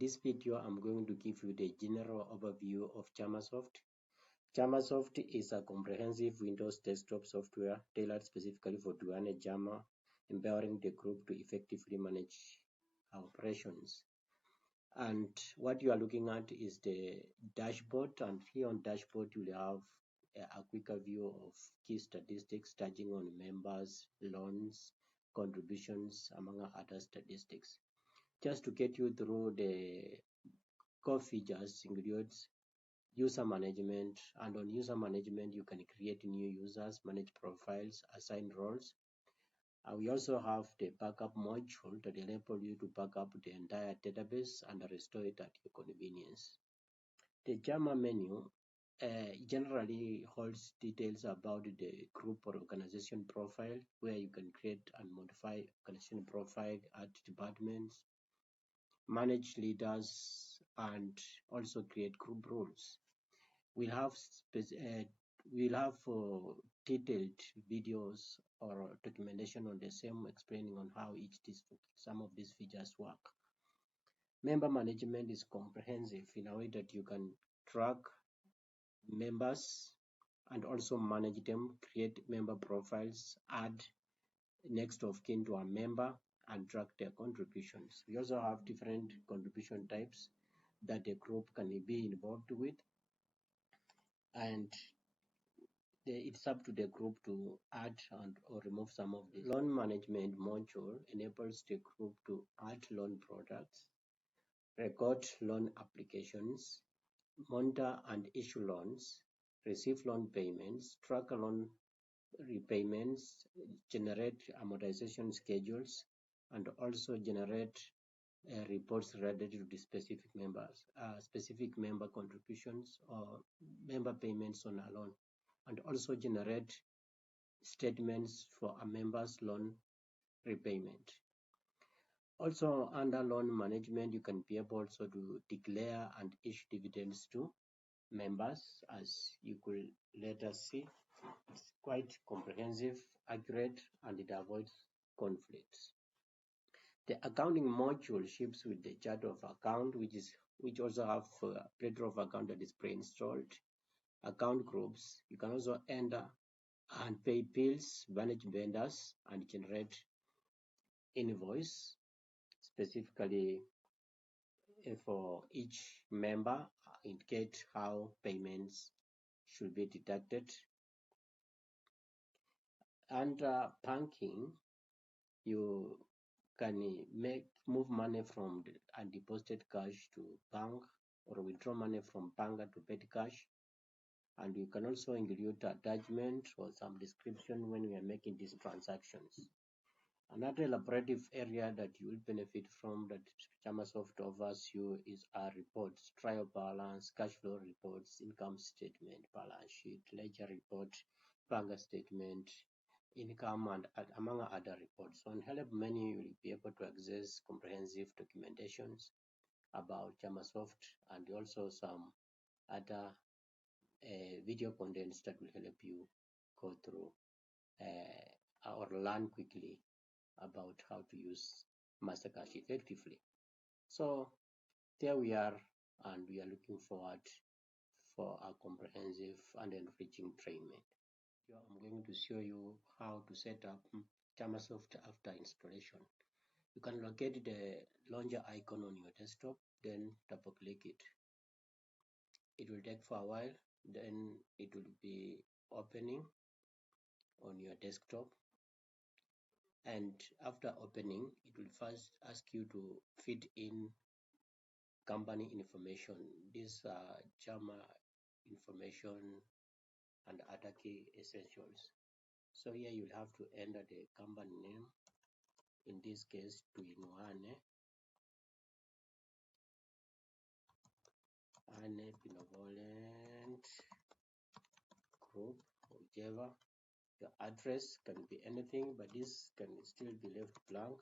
This video, I'm going to give you the general overview of ChamaSoft. ChamaSoft is a comprehensive Windows desktop software tailored specifically for Duane Chama, empowering the group to effectively manage operations. And what you are looking at is the dashboard, and here on dashboard you will have a quicker view of key statistics touching on members, loans, contributions, among other statistics. Just to get you through, the core features includes user management, and on user management you can create new users, manage profiles, assign roles. We also have the backup module that enables you to back up the entire database and restore it at your convenience. The Chama menu generally holds details about the group or organization profile, where you can create and modify organization profile, add departments, manage leaders, and also create group rules. We'll have detailed videos or documentation on the same, explaining on how some of these features work. Member management is comprehensive in a way that you can track members and also manage them, create member profiles, add next of kin to a member, and track their contributions. We also have different contribution types that the group can be involved with, and it's up to the group to add or remove some of the loan management module. Enables the group to add loan products, record loan applications, monitor and issue loans, receive loan payments, track loan repayments, generate amortization schedules, and also generate reports related to the specific member contributions or member payments on a loan, and also generate statements for a member's loan repayment. Also, under loan management, you can be able also to declare and issue dividends to members, as you could later see. It's quite comprehensive, accurate, and it avoids conflicts. The accounting module ships with the chart of account, which also have a plethora of account that is pre-installed. Account groups, you can also enter and pay bills, manage vendors, and generate invoice specifically for each member, indicate how payments should be deducted. Under banking, you can move money from undeposited cash to bank, or withdraw money from bank to paid cash. And you can also include attachment or some description when we are making these transactions. Another elaborative area that you will benefit from that ChamaSoft offers you is our reports: trial balance, cash flow reports, income statement, balance sheet, ledger report, bank statement, income, and among other reports. So on help menu, you will be able to access comprehensive documentations about ChamaSoft, and also some other video contents that will help you go through or learn quickly about how to use Mastercash effectively. So there we are, and we are looking forward for a comprehensive and enriching training. Here I'm going to show you how to set up ChamaSoft after installation. You can locate the launcher icon on your desktop, then double click it. It will take for a while, then it will be opening on your desktop, and after opening, it will first ask you to feed in company information. These are Chama information and other key essentials. So here you'll have to enter the company name, in this case Tuinuane Ane Benevolent Group, whichever. Your address can be anything, but this can still be left blank.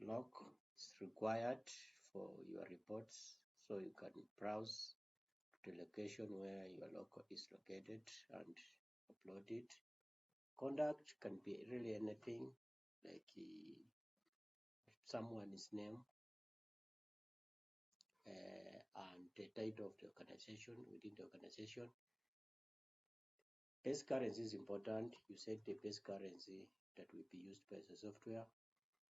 Lock is required for your reports, so you can browse the location where your logo is located and upload it. Contact can be really anything, like someone's name and the title of the organization within the organization. Base currency is important. You set the base currency that will be used by the software,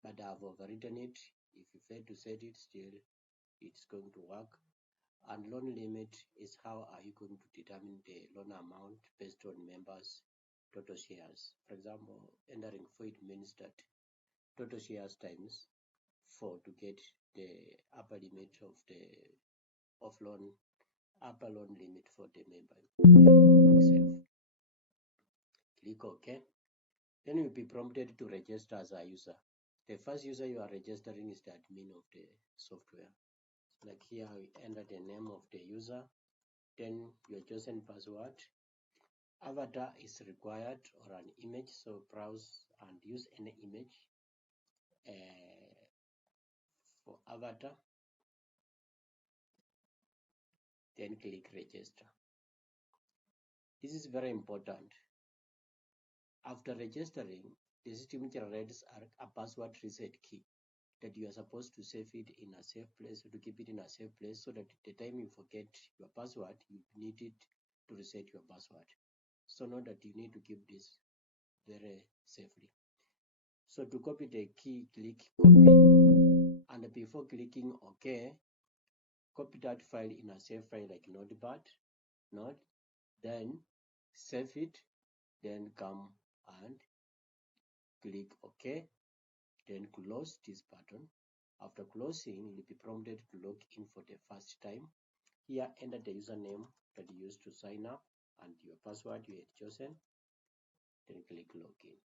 but I've overwritten it. If you fail to set it, still it's going to work. And loan limit is how are you going to determine the loan amount based on members' total shares. For example, entering 4 it means that total shares times 4 to get the upper limit of the upper loan limit for the member. Then save. Click OK. Then you'll be prompted to register as a user. The first user you are registering is the admin of the software. Like here, we enter the name of the user, then your chosen password. Avatar is required or an image, so browse and use any image for avatar. Then click register. This is very important. After registering, the system generates a password reset key that you are supposed to save it in a safe place, or to keep it in a safe place, so that the time you forget your password, you need it to reset your password. So know that you need to keep this very safely. So to copy the key, click copy, and before clicking OK, copy that file in a safe file like Notepad, then save it, then come and click OK, then close this button. After closing, you'll be prompted to log in for the first time. Here, enter the username that you used to sign up and your password you had chosen. Then click login.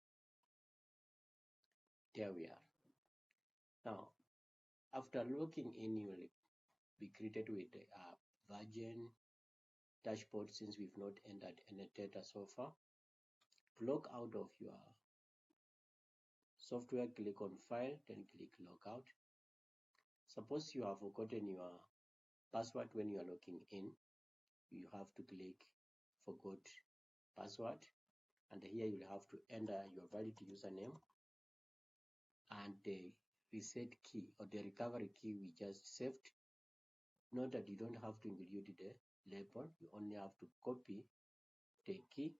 There we are. Now, after logging in, you will be greeted with a Virgin dashboard since we've not entered any data so far. To log out of your software, click on File, then click Logout. Suppose you have forgotten your password when you are logging in, you have to click Forgot Password, and here you will have to enter your valid username and the reset key or the recovery key we just saved. Note that you don't have to include the label, you only have to copy the key,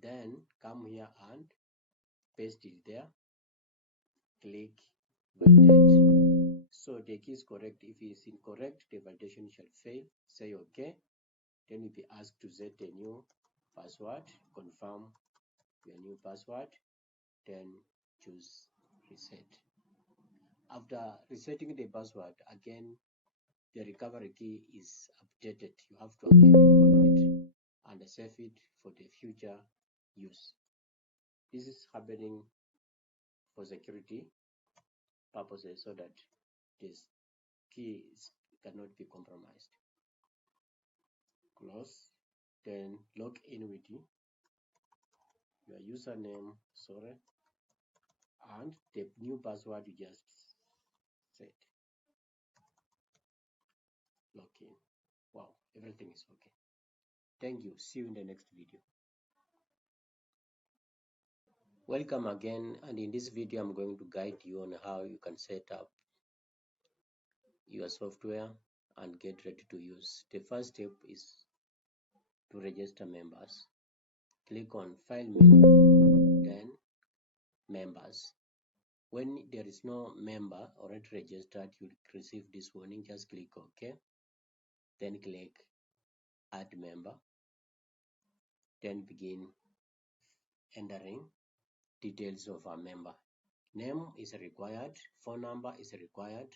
then come here and paste it there, click validate. So the key is correct. If it is incorrect, the validation shall fail. Say OK. Then you'll be asked to set a new password, confirm your new password, then choose reset. After resetting the password, again the recovery key is updated. You have to again copy it and save it for the future use. This is happening for security purposes so that this key cannot be compromised. Close, then log in with your username, and the new password you just set. Log in. Wow, everything is okay. Thank you. See you in the next video. Welcome again, and in this video I'm going to guide you on how you can set up your software and get ready to use. The first step is to register members. Click on File menu, then Members. When there is no member already registered, you'll receive this warning. Just click OK, then click Add Member, then begin entering details of a member. Name is required, phone number is required.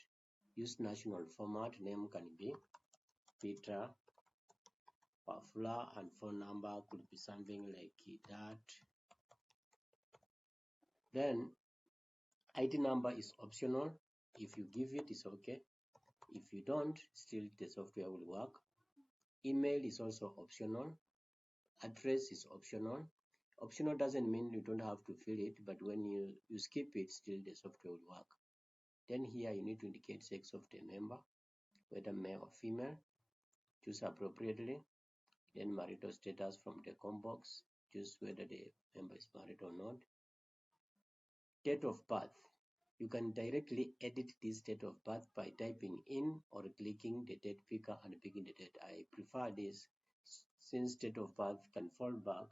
Use national format. Name can be Peter Wafula and phone number could be something like that. Then ID number is optional. If you give it, it's okay. If you don't, still the software will work. Email is also optional. Address is optional. Optional doesn't mean you don't have to fill it, but when you skip it, still the software will work. Then here you need to indicate sex of the member, whether male or female. Choose appropriately. Then marital status from the com box. Choose whether the member is married or not. date of birth. You can directly edit this date of birth by typing in or clicking the date picker and picking the date. I prefer this since date of birth can fall back.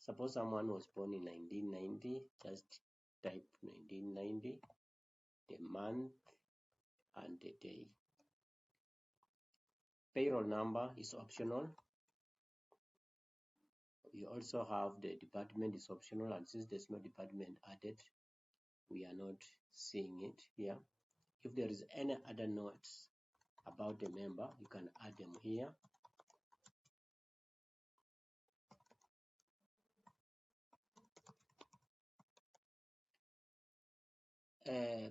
Suppose someone was born in 1990, just type 1990, the month and the day. Payroll number is optional. You also have the department is optional, and since there's no department added, we are not seeing it here. If there is any other notes about the member, you can add them here.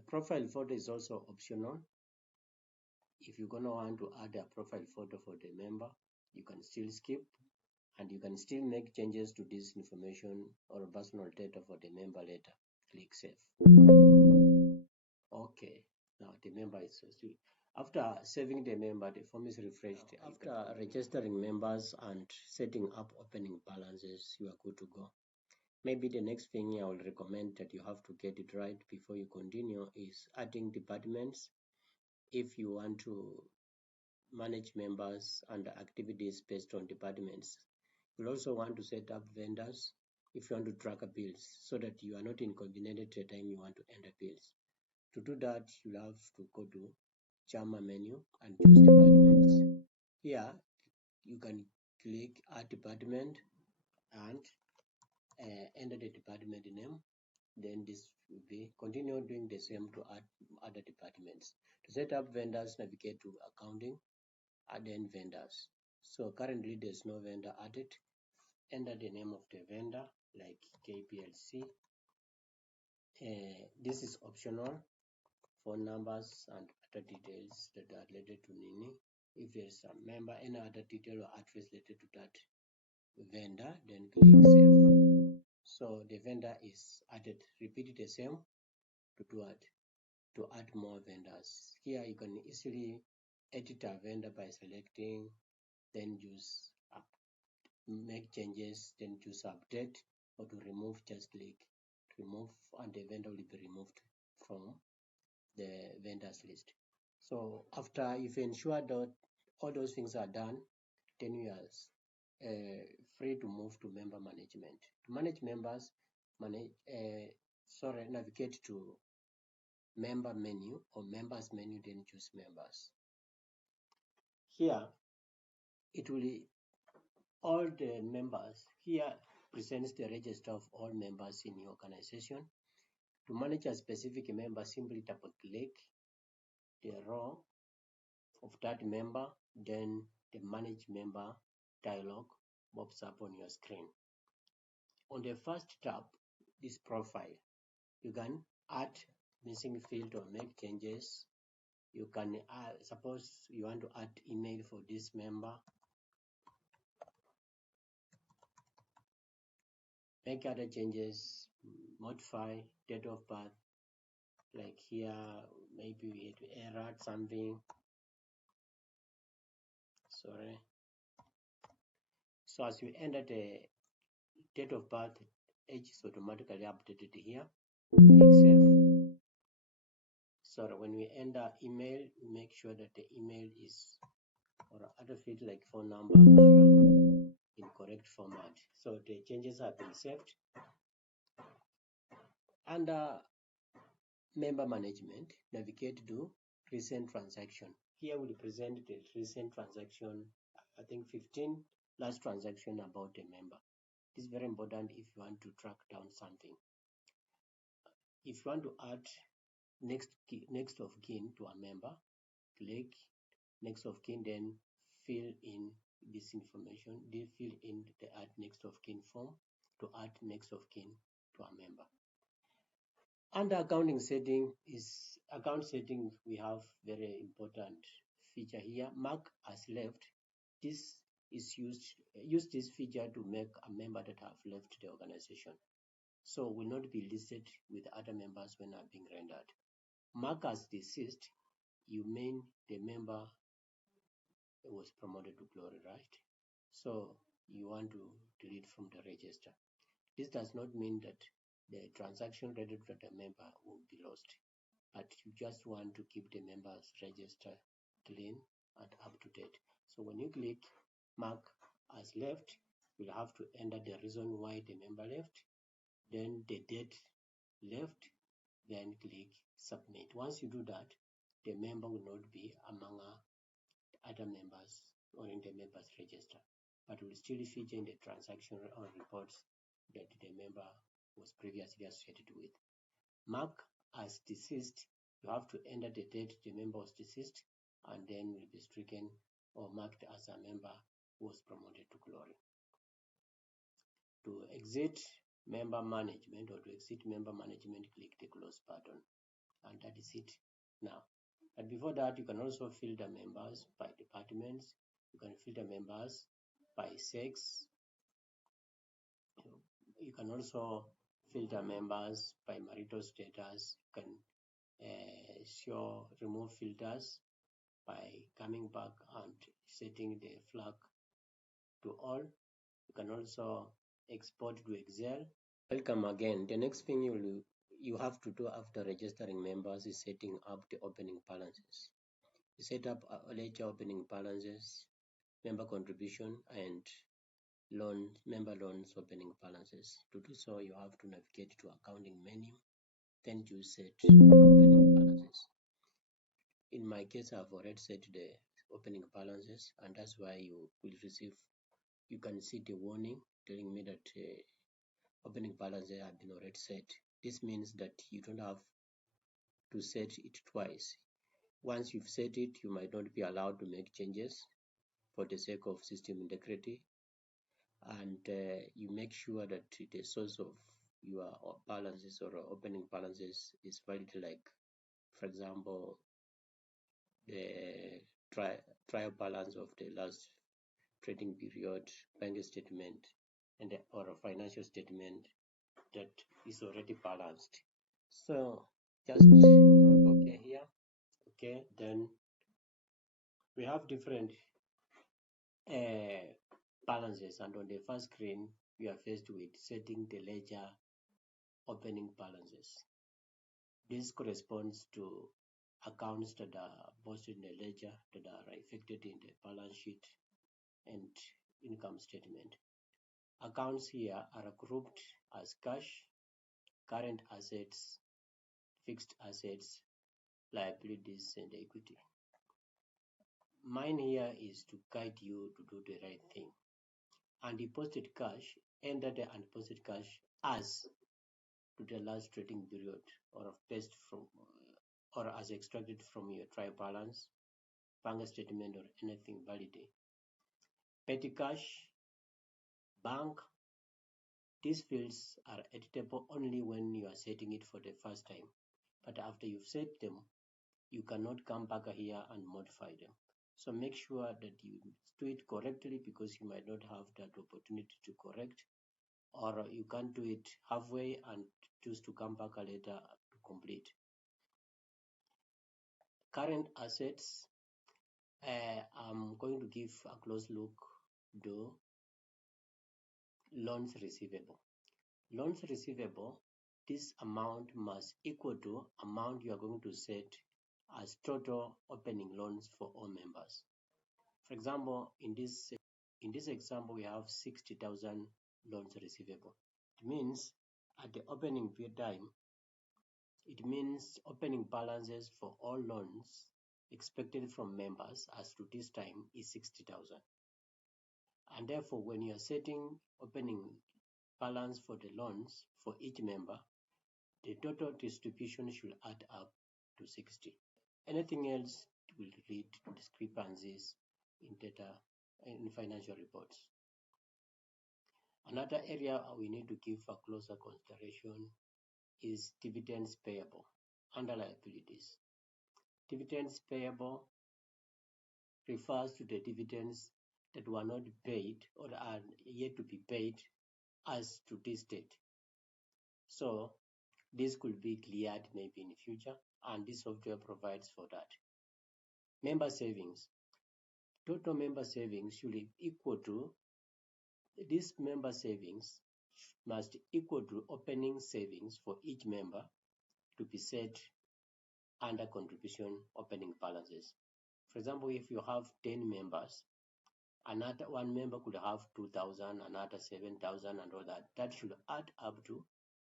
Profile photo is also optional. If you're gonna want to add a profile photo for the member, you can still skip, and you can still make changes to this information or personal data for the member later. Click save. Okay, now the member is still. After saving the member, the form is refreshed. After registering members and setting up opening balances, you are good to go. Maybe the next thing I will recommend that you have to get it right before you continue is adding departments. If you want to manage members and activities based on departments, you'll also want to set up vendors if you want to track bills so that you are not inconvenienced at the time you want to enter bills. To do that, you'll have to go to Chama menu and choose departments. Here, you can click add department and enter the department name. Then this will be continue doing the same to add other departments. To set up vendors, navigate to accounting, add in vendors. So currently there's no vendor added. Enter the name of the vendor like KPLC. This is optional. Phone numbers and other details that are related to Nini. If there's a member, any other detail or address related to that vendor, then click save. So the vendor is added. Repeat the same to add more vendors. Here you can easily edit a vendor by selecting, then use make changes, then choose update, or to remove, just click remove and the vendor will be removed from the vendors list. So after you've ensured that all those things are done, then you are free to move to member management. To manage members, navigate to member menu or members menu, then choose members. Here it will all the members. Here presents the register of all members in your organization. To manage a specific member, simply double click the row of that member, then the manage member dialog pops up on your screen. On the first tab, this profile, you can add missing field or make changes. You can suppose you want to add email for this member, make other changes, modify date of birth, like here maybe we had to error something, sorry. So as you enter the date of birth, age is automatically updated here. Click save. So when we enter email, make sure that the email is or other field like phone number are in correct format. So the changes have been saved. Under member management, navigate to recent transaction. Here we present the recent transaction, I think 15 last transaction about a member. This is very important if you want to track down something. If you want to add next of kin to a member, click next of kin, then fill in this information. They fill in the add next of kin form to add next of kin to a member. Under accounting setting is account setting, we have very important feature here, mark as left. This is use this feature to make a member that have left the organization, so will not be listed with other members when are being rendered. Mark as deceased, you mean the member was promoted to glory, right? So you want to delete from the register. This does not mean that the transaction related to the member will be lost. But you just want to keep the members register clean and up to date. So when you click mark as left, you'll have to enter the reason why the member left, then the date left, then click submit. Once you do that, the member will not be among other members or in the members register, but will still feature in the transaction or reports that the member was previously associated with. Mark as deceased, you have to enter the date the member was deceased and then will be stricken or marked as a member who was promoted to glory. To exit member management or to exit member management, click the close button, and that is it now. But before that, you can also filter members by departments. You can filter members by sex. You can also filter members by marital status. You can remove filters by coming back and setting the flag to all. You can also export to Excel. Welcome again. The next thing you have to do after registering members is setting up the opening balances. You set up ledger opening balances, member contribution, and member loans opening balances. To do so, you have to navigate to accounting menu, then choose set opening balances. In my case, I've already set the opening balances, and that's why you will receive, you can see the warning telling me that opening balances have been already set. This means that you don't have to set it twice. Once you've set it, you might not be allowed to make changes for the sake of system integrity, and you make sure that the source of your balances or opening balances is valid, like for example the trial balance of the last trading period, bank statement, and or a financial statement that is already balanced. So just okay here. Okay, then we have different balances, and on the first screen we are faced with setting the ledger opening balances. This corresponds to accounts that are posted in the ledger that are reflected in the balance sheet and income statement. Accounts here are grouped as cash, current assets, fixed assets, liabilities, and equity. Mine here is to guide you to do the right thing. Undeposited cash, enter the undeposited cash as to the last trading period or best from or as extracted from your trial balance, bank statement, or anything valid. Petty cash, bank. These fields are editable only when you are setting it for the first time. But after you've set them, you cannot come back here and modify them. So make sure that you do it correctly, because you might not have that opportunity to correct, or you can't do it halfway and choose to come back later to complete. Current assets, I'm going to give a close look to loans receivable. Loans receivable, this amount must equal to amount you are going to set as total opening loans for all members. For example, in this example, we have 60,000 loans receivable. It means at the opening time, it means opening balances for all loans expected from members as to this time is 60,000. And therefore, when you are setting opening balance for the loans for each member, the total distribution should add up to 60. Anything else will lead to discrepancies in data in financial reports. Another area we need to give a closer consideration is dividends payable under liabilities. Dividends payable refers to the dividends that were not paid or are yet to be paid as to this date. So this could be cleared maybe in the future, and this software provides for that. Member savings. Total member savings should be equal to this member savings must equal to opening savings for each member to be set under contribution opening balances. For example, if you have 10 members, another one member could have 2,000, another 7,000, and all that. That should add up to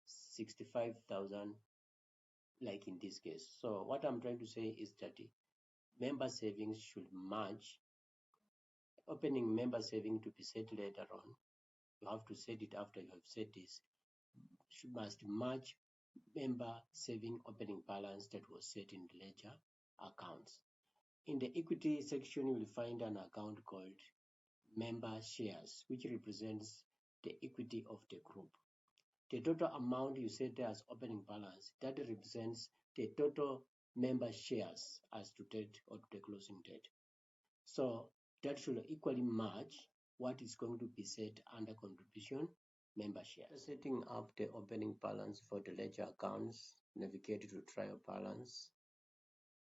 65,000, like in this case. So what I'm trying to say is that member savings should match opening member saving to be set later on. You have to set it after you have set this. Must match member saving opening balance that was set in the ledger accounts. In the equity section, you will find an account called member shares, which represents the equity of the group. The total amount you set there as opening balance, that represents the total member shares as to date or to the closing date. So that should equally match what is going to be set under contribution member shares. Setting up the opening balance for the ledger accounts, navigate to trial balance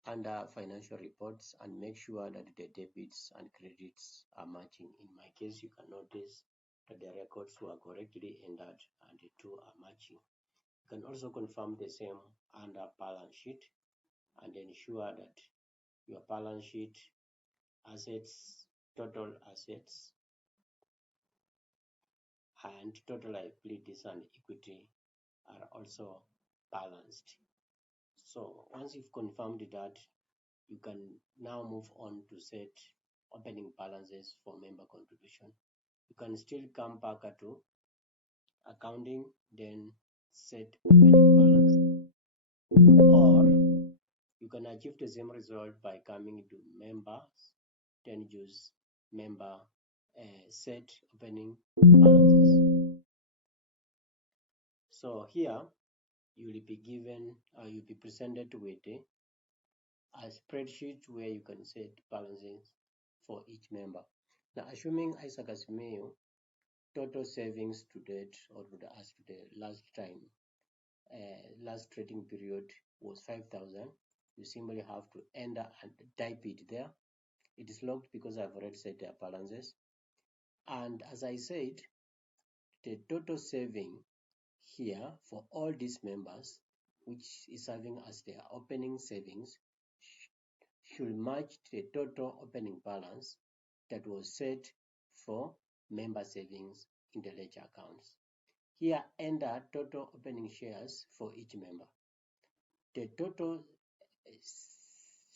under financial reports and make sure that the debits and credits are matching. In my case, you can notice that the records were correctly entered and the two are matching. You can also confirm the same under balance sheet and ensure that your balance sheet assets, total assets, and total liabilities and equity are also balanced. So once you've confirmed that, you can now move on to set opening balances for member contribution. You can still come back to accounting, then set opening balance, or you can achieve the same result by coming to members, then use member set opening balances. So here you will be given, you'll be presented with a spreadsheet where you can set balances for each member. Now, assuming Isaac Asimeo total savings to date or as to the last time, last trading period was 5,000, you simply have to enter and type it there. It is locked because I've already set their balances. And as I said, the total saving here for all these members, which is serving as their opening savings, should match the total opening balance that was set for member savings in the ledger accounts. Here, enter total opening shares for each member. The total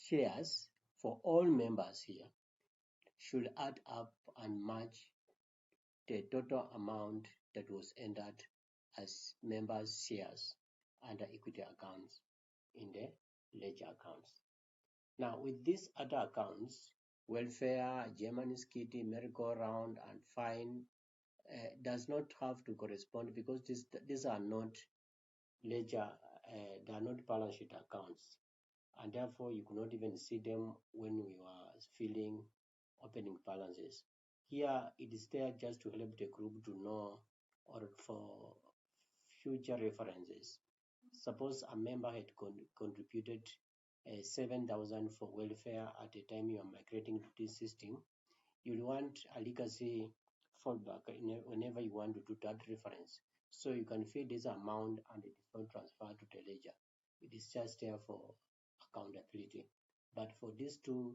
shares for all members here should add up and match the total amount that was entered as members' shares under equity accounts in the ledger accounts. Now, with these other accounts, welfare, Germany's kitty, merry-go-round, and fine does not have to correspond because these are not ledger, they are not balance sheet accounts, and therefore you could not even see them when we were filling opening balances. Here, it is there just to help the group to know or for future references. Suppose a member had contributed 7,000 for welfare at the time you are migrating to this system. You'll want a legacy fallback whenever you want to do that reference. So you can fill this amount and it is not transferred to the ledger. It is just there for accountability. But for these two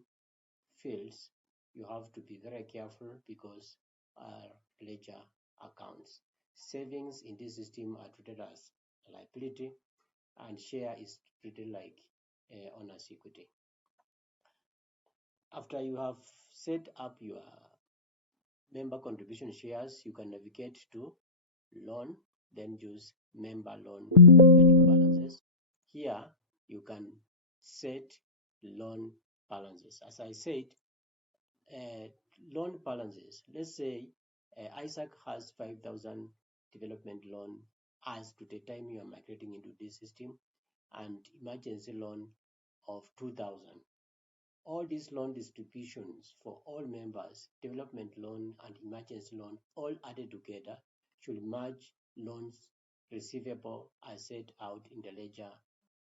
fields, you have to be very careful because are ledger accounts. Savings in this system are treated as a liability and share is treated like owner's equity. After you have set up your member contribution shares, you can navigate to loan, then use member loan opening balances. Here, you can set loan balances. As I said, loan balances, let's say Isaac has 5,000 development loan as to the time you are migrating into this system and emergency loan of 2,000. All these loan distributions for all members, development loan and emergency loan, all added together should match loans receivable as set out in the ledger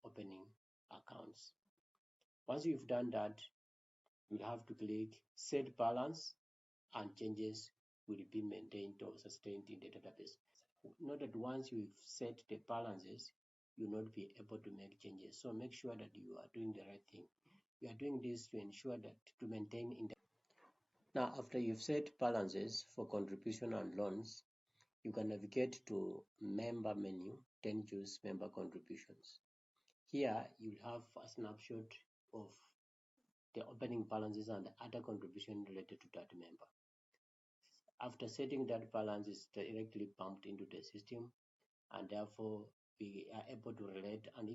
opening accounts. Once you've done that, you'll have to click Set Balance and changes will be maintained or sustained in the database. Note that once you've set the balances, you'll not be able to make changes. So make sure that you are doing the right thing. We are doing this to ensure that to maintain in the now after you've set balances for contribution and loans, you can navigate to member menu, then choose member contributions. Here you'll have a snapshot of the opening balances and other contribution related to that member. After setting that balance is directly pumped into the system, and therefore we are able to relate, and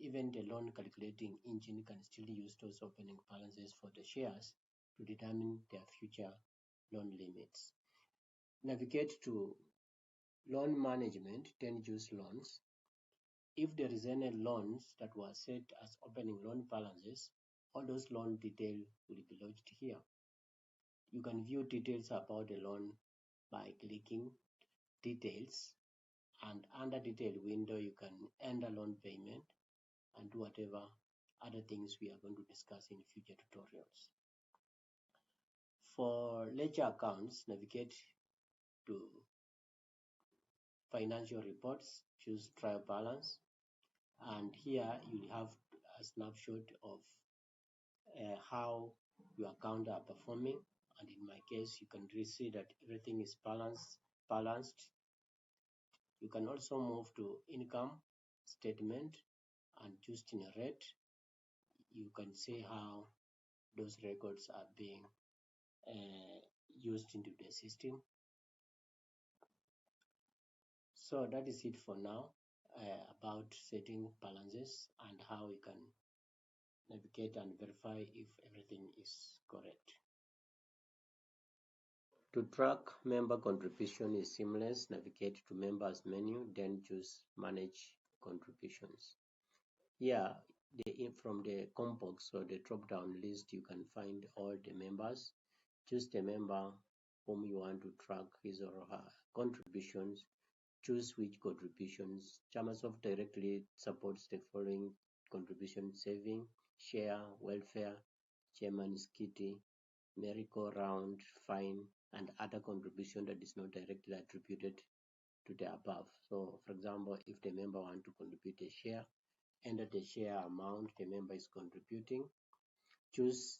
even the loan calculating engine can still use those opening balances for the shares to determine their future loan limits. Navigate to loan management, then choose loans. If there is any loans that were set as opening loan balances, all those loan details will be lodged here. You can view details about the loan by clicking details, and under detail window you can end a loan payment and do whatever other things we are going to discuss in future tutorials. For ledger accounts, navigate to financial reports, choose trial balance, and here you have a snapshot of how your account are performing, and in my case you can really see that everything is balanced. You can also move to income statement and choose generate. You can see how those records are being used into the system. So that is it for now about setting balances and how we can navigate and verify if everything is correct. To track member contribution is seamless. Navigate to members menu, then choose manage contributions. Here, from the COM box or the drop-down list, you can find all the members. Choose the member whom you want to track his or her contributions. Choose which contributions. ChamaSoft directly supports the following contribution: saving, share, welfare, chairman's kitty, merry-go-round, fine, and other contribution that is not directly attributed to the above. So, for example, if the member want to contribute a share, enter the share amount the member is contributing. Choose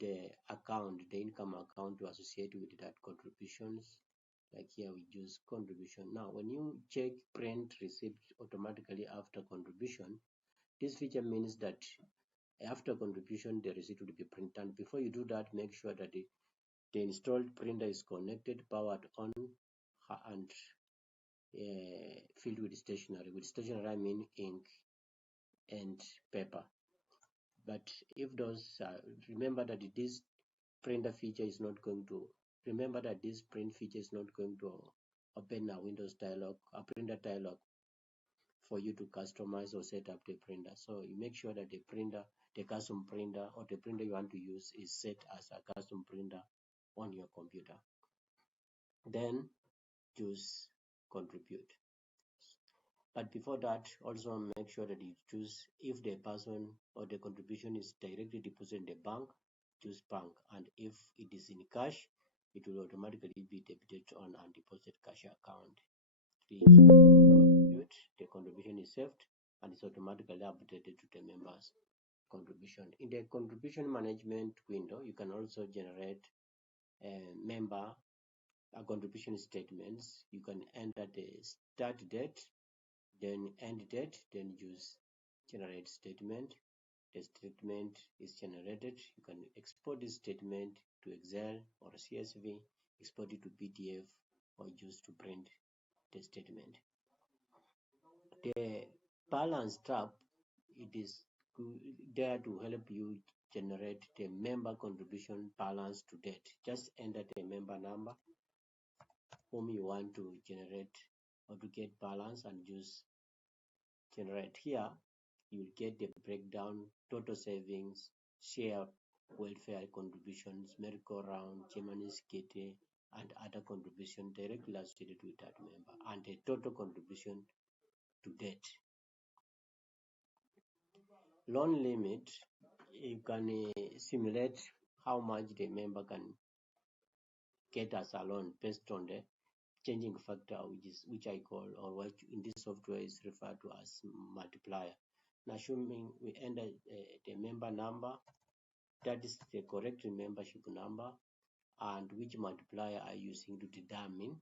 the account, the income account to associate with that contributions. Like here we use contribution. Now when you check print receipt automatically after contribution, this feature means that after contribution the receipt will be printed. And before you do that, make sure that the installed printer is connected, powered on, and filled with stationery. With stationery I mean ink and paper. But if those remember that this printer feature is not going to remember that this print feature is not going to open a Windows dialog, a printer dialog for you to customize or set up the printer. So you make sure that the printer, the custom printer or the printer you want to use is set as a custom printer on your computer. Then choose contribute. But before that, also make sure that you choose if the person or the contribution is directly deposited in the bank, choose bank, and if it is in cash, it will automatically be debited on a deposit cash account. Click contribute, the contribution is saved and is automatically updated to the members' contribution. In the contribution management window, you can also generate member contribution statements. You can enter the start date, then end date, then use generate statement. The statement is generated. You can export this statement to Excel or CSV, export it to PDF, or use to print the statement. The balance tab, it is there to help you generate the member contribution balance to date. Just enter the member number whom you want to generate or to get balance and use generate. Here you will get the breakdown, total savings, share, welfare contributions, merry-go-round, chairman's kitty, and other contribution directly associated with that member, and the total contribution to date. Loan limit, you can simulate how much the member can get as a loan based on the changing factor, which I call, or what in this software is referred to as multiplier. Now, assuming we enter the member number, that is the correct membership number, and which multiplier are you using to determine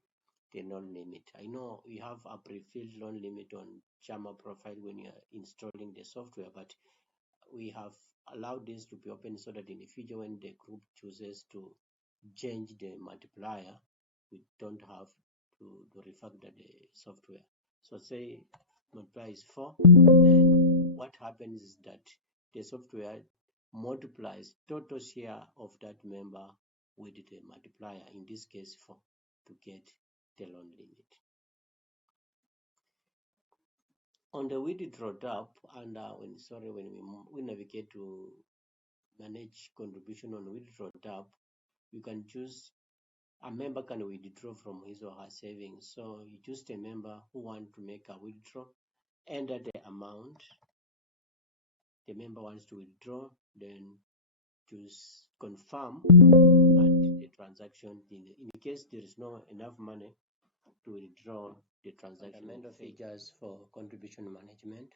the loan limit. I know you have a pre-filled loan limit on Chama profile when you are installing the software, but we have allowed this to be open so that in the future when the group chooses to change the multiplier, we don't have to refactor the software. So say multiplier is 4, then what happens is that the software multiplies total share of that member with the multiplier, in this case 4, to get the loan limit. On the withdraw tab, and when we navigate to manage contribution on withdraw tab, you can choose a member can withdraw from his or her savings. So you choose the member who want to make a withdraw, enter the amount the member wants to withdraw, then choose confirm, and the transaction, in case there is no enough money to withdraw the transaction. Fundamental features for contribution management.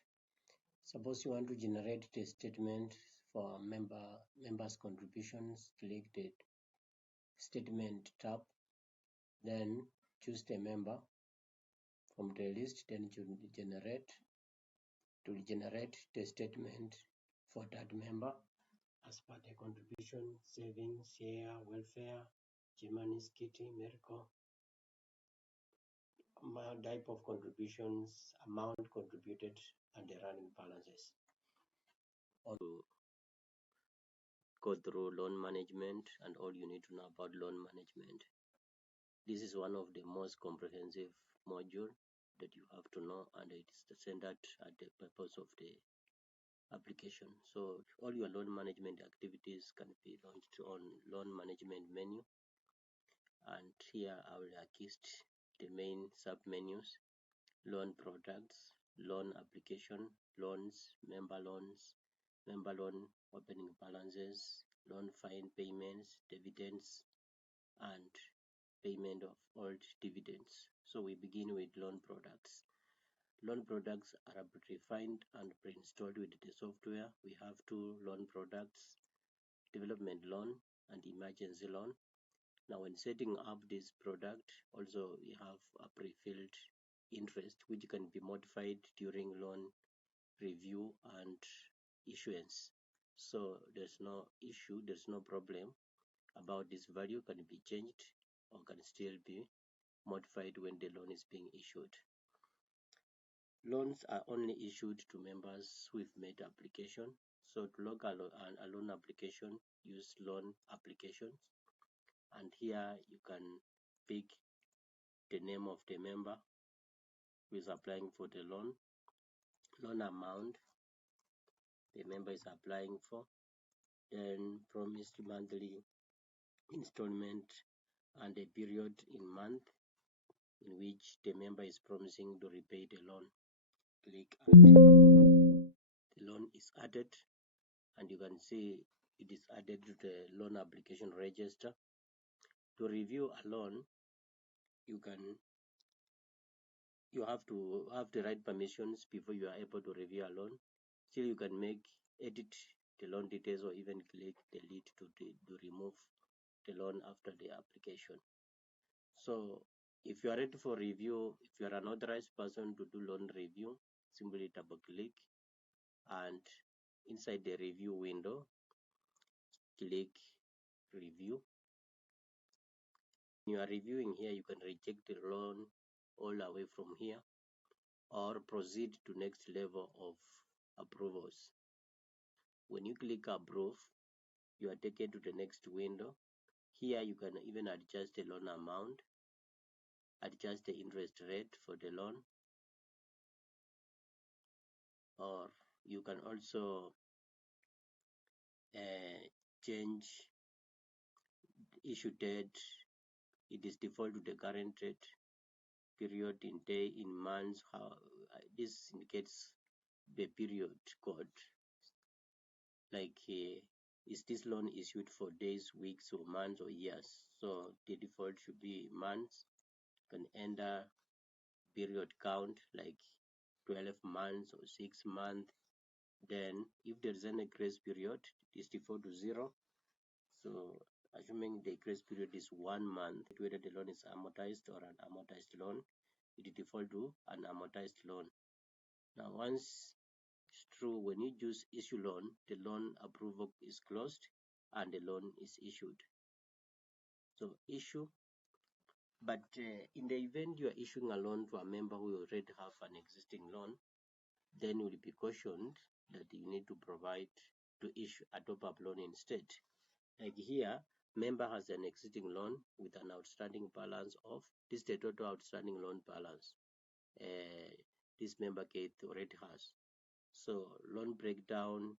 Suppose you want to generate the statement for members' contributions, click the statement tab, then choose the member from the list, then generate the statement for that member as per the contribution, savings, share, welfare, Germany's kitty, Merco, type of contributions, amount contributed, and the running balances. To go through loan management and all you need to know about loan management. This is one of the most comprehensive module that you have to know, and it is centered at the purpose of the application. So all your loan management activities can be launched on loan management menu, and here I will list the main sub menus: loan products, loan application, loans, member loan opening balances, loan fine payments, dividends, and payment of old dividends. So we begin with loan products. Loan products are predefined and pre-installed with the software. We have two loan products: development loan and emergency loan. Now when setting up this product, also we have a pre-filled interest which can be modified during loan review and issuance. So there's no issue, there's no problem about this value can be changed or can still be modified when the loan is being issued. Loans are only issued to members who have made application. So to log a loan application, use loan applications, and here you can pick the name of the member who is applying for the loan amount the member is applying for, then promised monthly installment and a period in month in which the member is promising to repay the loan. Click add. The loan is added, and you can see it is added to the loan application register. To review a loan, you have to have the right permissions before you are able to review a loan. Still, you can edit the loan details, or even click delete to remove the loan after the application. So if you are ready for review, if you are an authorized person to do loan review, simply double click, and inside the review window, click review. When you are reviewing here, you can reject the loan all the way from here, or proceed to next level of approvals. When you click approve, you are taken to the next window. Here you can even adjust the loan amount, adjust the interest rate for the loan, or you can also change issue date. It is default to the current date, period in day, in months. This indicates the period code, like is this loan issued for days, weeks, or months, or years? So the default should be months. You can enter period count like 12 months or 6 months. Then if there is any grace period, it is default to 0. So assuming the grace period is 1 month, whether the loan is amortized or an amortized loan, it is default to an amortized loan. Now once it's true, when you choose issue loan, the loan approval is closed and the loan is issued. So issue, but in the event you are issuing a loan to a member who already have an existing loan, then you will be cautioned that you need to provide to issue a top-up loan instead. Like here, member has an existing loan with an outstanding balance of, this is the total outstanding loan balance this member Kate already has. So loan breakdown,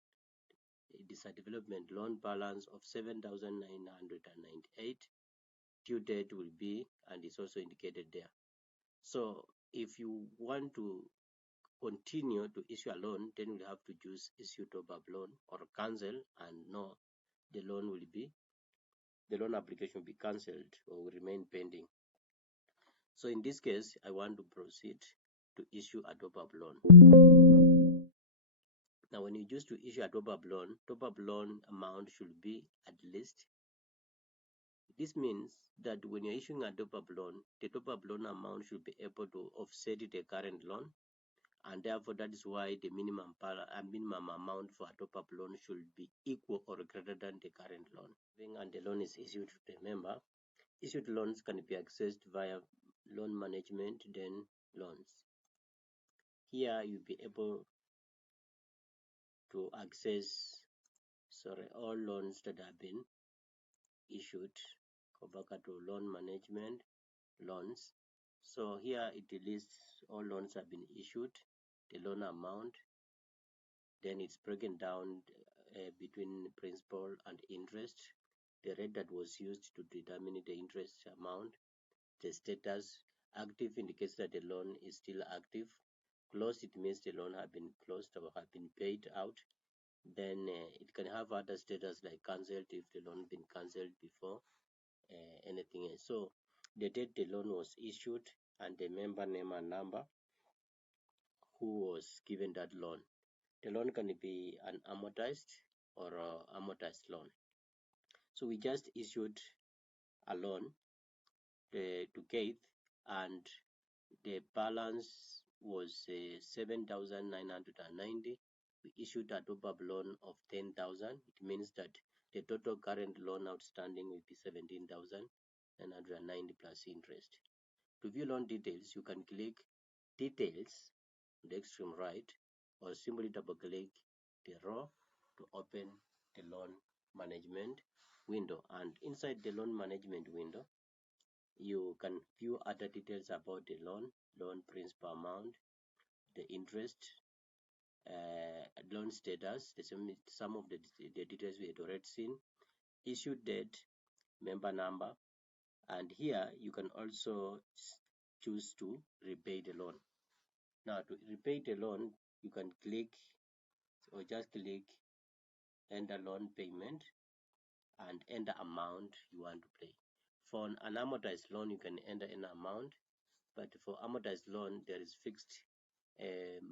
it is a development loan balance of 7,998. Due date will be, and it's also indicated there. So if you want to continue to issue a loan, then we'll have to choose issue top-up loan or cancel, and no, the loan application will be cancelled or will remain pending. So in this case, I want to proceed to issue a top-up loan. Now when you choose to issue a top-up loan amount should be at least. This means that when you're issuing a top-up loan, the top-up loan amount should be able to offset the current loan, and therefore that is why the minimum amount for a top-up loan should be equal or greater than the current loan. And the loan is issued to the member. Issued loans can be accessed via loan management, then loans. Here you'll be able to access all loans that have been issued. Go back to loan management, loans. So here it lists all loans have been issued, the loan amount, then it's broken down between principal and interest, the rate that was used to determine the interest amount, the status. Active indicates that the loan is still active. Closed, it means the loan have been closed or have been paid out. Then it can have other status like cancelled if the loan been cancelled before anything else. So the date the loan was issued and the member name and number who was given that loan. The loan can be an amortized or amortized loan. So we just issued a loan to Keith, and the balance was 7,990. We issued a top-up loan of 10,000. It means that the total current loan outstanding will be 17,990 plus interest. To view loan details, you can click Details on the extreme right, or simply double-click the row to open the loan management window. And inside the loan management window, you can view other details about the loan principal amount, the interest, loan status, some of the details we had already seen, issue date, member number, and here you can also choose to repay the loan. Now to repay the loan, you can click or just click enter loan payment and enter amount you want to pay. For an amortized loan, you can enter an amount, but for amortized loan, there is fixed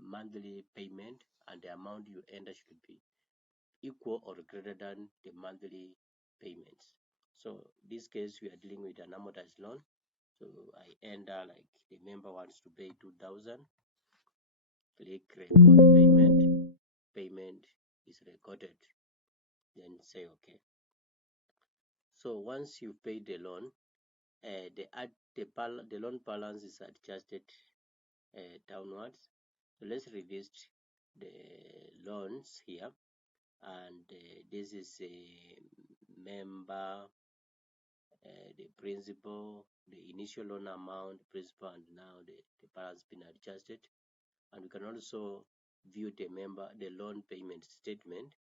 monthly payment, and the amount you enter should be equal or greater than the monthly payments. So in this case, we are dealing with an amortized loan. So I enter like the member wants to pay 2,000. Click record payment. Payment is recorded. Then say OK. So once you pay the loan, the loan balance is adjusted downwards. So let's revisit the loans here, and this is a member, the principal, the initial loan amount, principal, and now the balance been adjusted. And we can also view the loan payment statement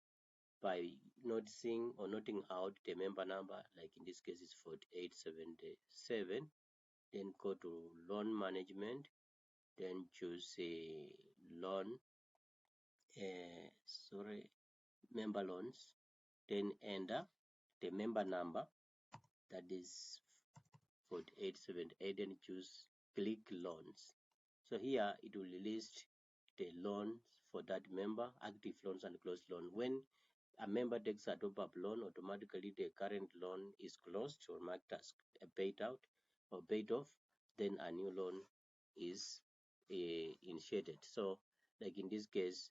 by noticing or noting out the member number, like in this case is 4877. Then go to loan management, then choose a loan, member loans, then enter the member number, that is 4878, then choose click loans. So here it will list the loans for that member, active loans and closed loan. When a member takes a top-up loan, automatically the current loan is closed or marked as paid out or paid off, then a new loan is initiated. So like in this case,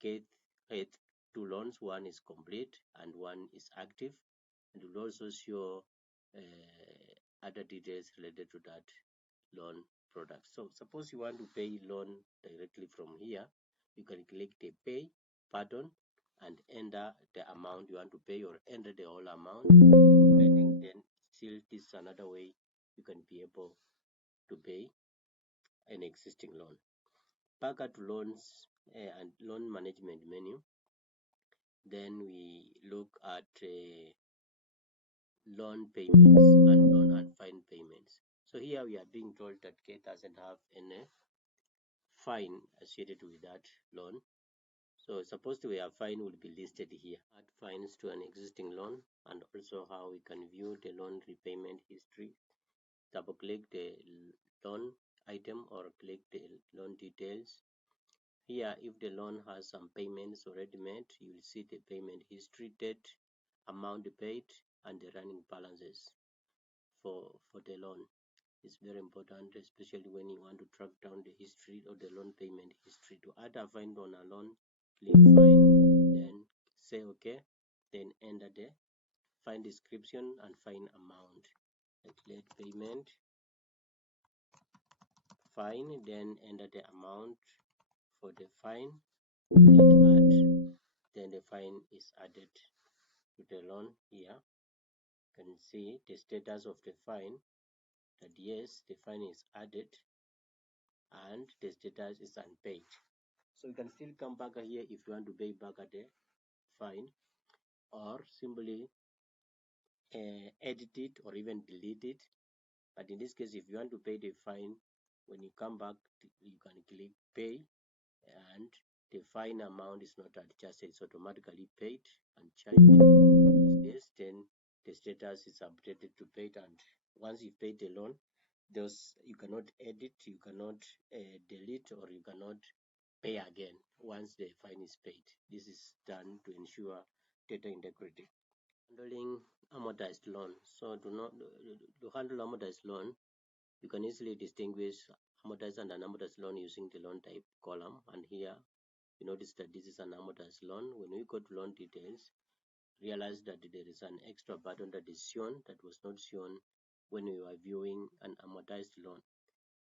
Kate had two loans, one is complete and one is active, and will also show other details related to that loan product. So suppose you want to pay loan directly from here, you can click the pay button and enter the amount you want to pay or enter the whole amount. And then still this is another way you can be able to pay an existing loan. Back at loans and loan management menu, then we look at loan payments and loan and fine payments. So here we are being told that Kate doesn't have any fine associated with that loan. So supposed to be a fine will be listed here. Add fines to an existing loan and also how we can view the loan repayment history. Double click the loan item or click the loan details. Here, if the loan has some payments already made, you will see the payment history, date, amount paid, and the running balances for the loan. It's very important, especially when you want to track down the history of the loan payment history. To add a fine on a loan, click fine, then say OK, then enter the fine description and fine amount. Like late payment, fine, then enter the amount for the fine, click add, then the fine is added to the loan. Here you can see the status of the fine, that yes, the fine is added and the status is unpaid. So you can still come back here if you want to pay back at the fine, or simply edit it or even delete it. But in this case, if you want to pay the fine, when you come back, you can click pay, and the fine amount is not adjusted, it's automatically paid and charged. Yes, then the status is updated to paid, and once you pay the loan, those you cannot edit, you cannot delete, or you cannot pay again once the fine is paid. This is done to ensure data integrity. Handling amortized loan. So to handle amortized loan, you can easily distinguish amortized and unamortized loan using the loan type column. And here you notice that this is an amortized loan. When we go to loan details, realize that there is an extra button that is shown that was not shown when we were viewing an amortized loan.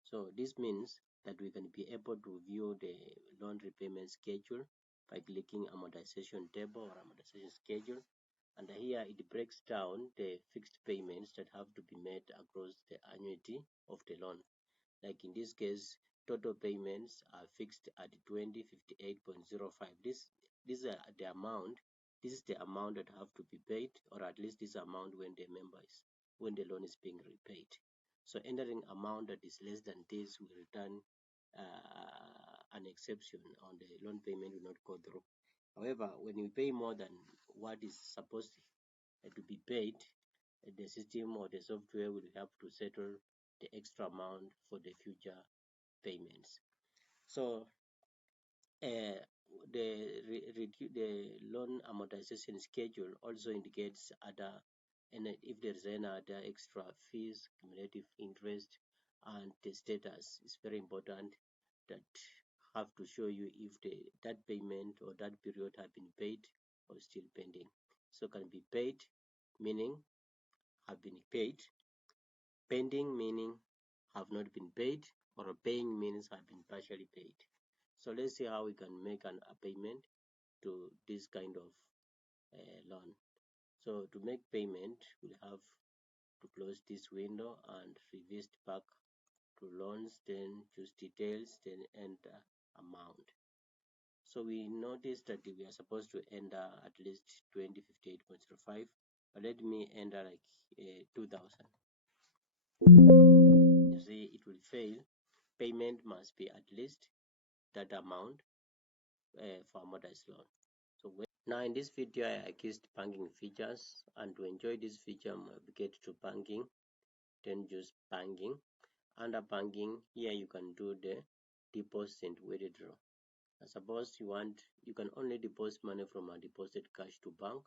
So this means that we can be able to view the loan repayment schedule by clicking amortization table or amortization schedule. And here it breaks down the fixed payments that have to be made across the annuity of the loan. Like in this case, total payments are fixed at 2058.05. This is the amount. This is the amount that have to be paid, or at least this amount when the loan is being repaid. So entering amount that is less than this will return an exception on the loan payment will not go through. However, when you pay more than what is supposed to be paid, the system or the software will have to settle the extra amount for the future payments. So the loan amortization schedule also indicates other, and if there is any other extra fees, cumulative interest, and the status is very important, that have to show you if that payment or that period have been paid or still pending. So can be paid, meaning have been paid, pending meaning have not been paid, or paying means have been partially paid. So let's see how we can make a payment to this kind of loan. So to make payment, we'll have to close this window and reverse back to loans, then choose details, then enter amount. So we notice that we are supposed to enter at least 2058.05, but let me enter like 2000. You see, it will fail. Payment must be at least that amount for amortized loan. So now in this video, I accused banking features, and to enjoy this feature, navigate to banking, then choose banking. Under banking, here you can do the deposit and withdraw. Suppose you can only deposit money from a deposit cash to bank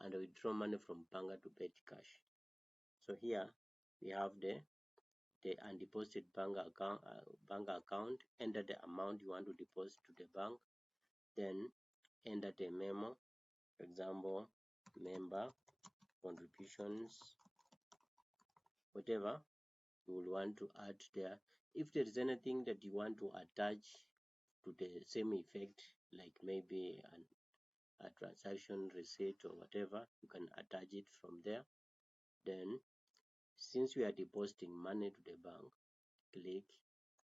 and withdraw money from bank to petty cash. So here we have the undeposited bank account. Enter the amount you want to deposit to the bank, then enter the memo. For example, member contributions, whatever you will want to add there. If there is anything that you want to attach to the same effect, like maybe a transaction receipt or whatever, you can attach it from there. Then, since we are depositing money to the bank, click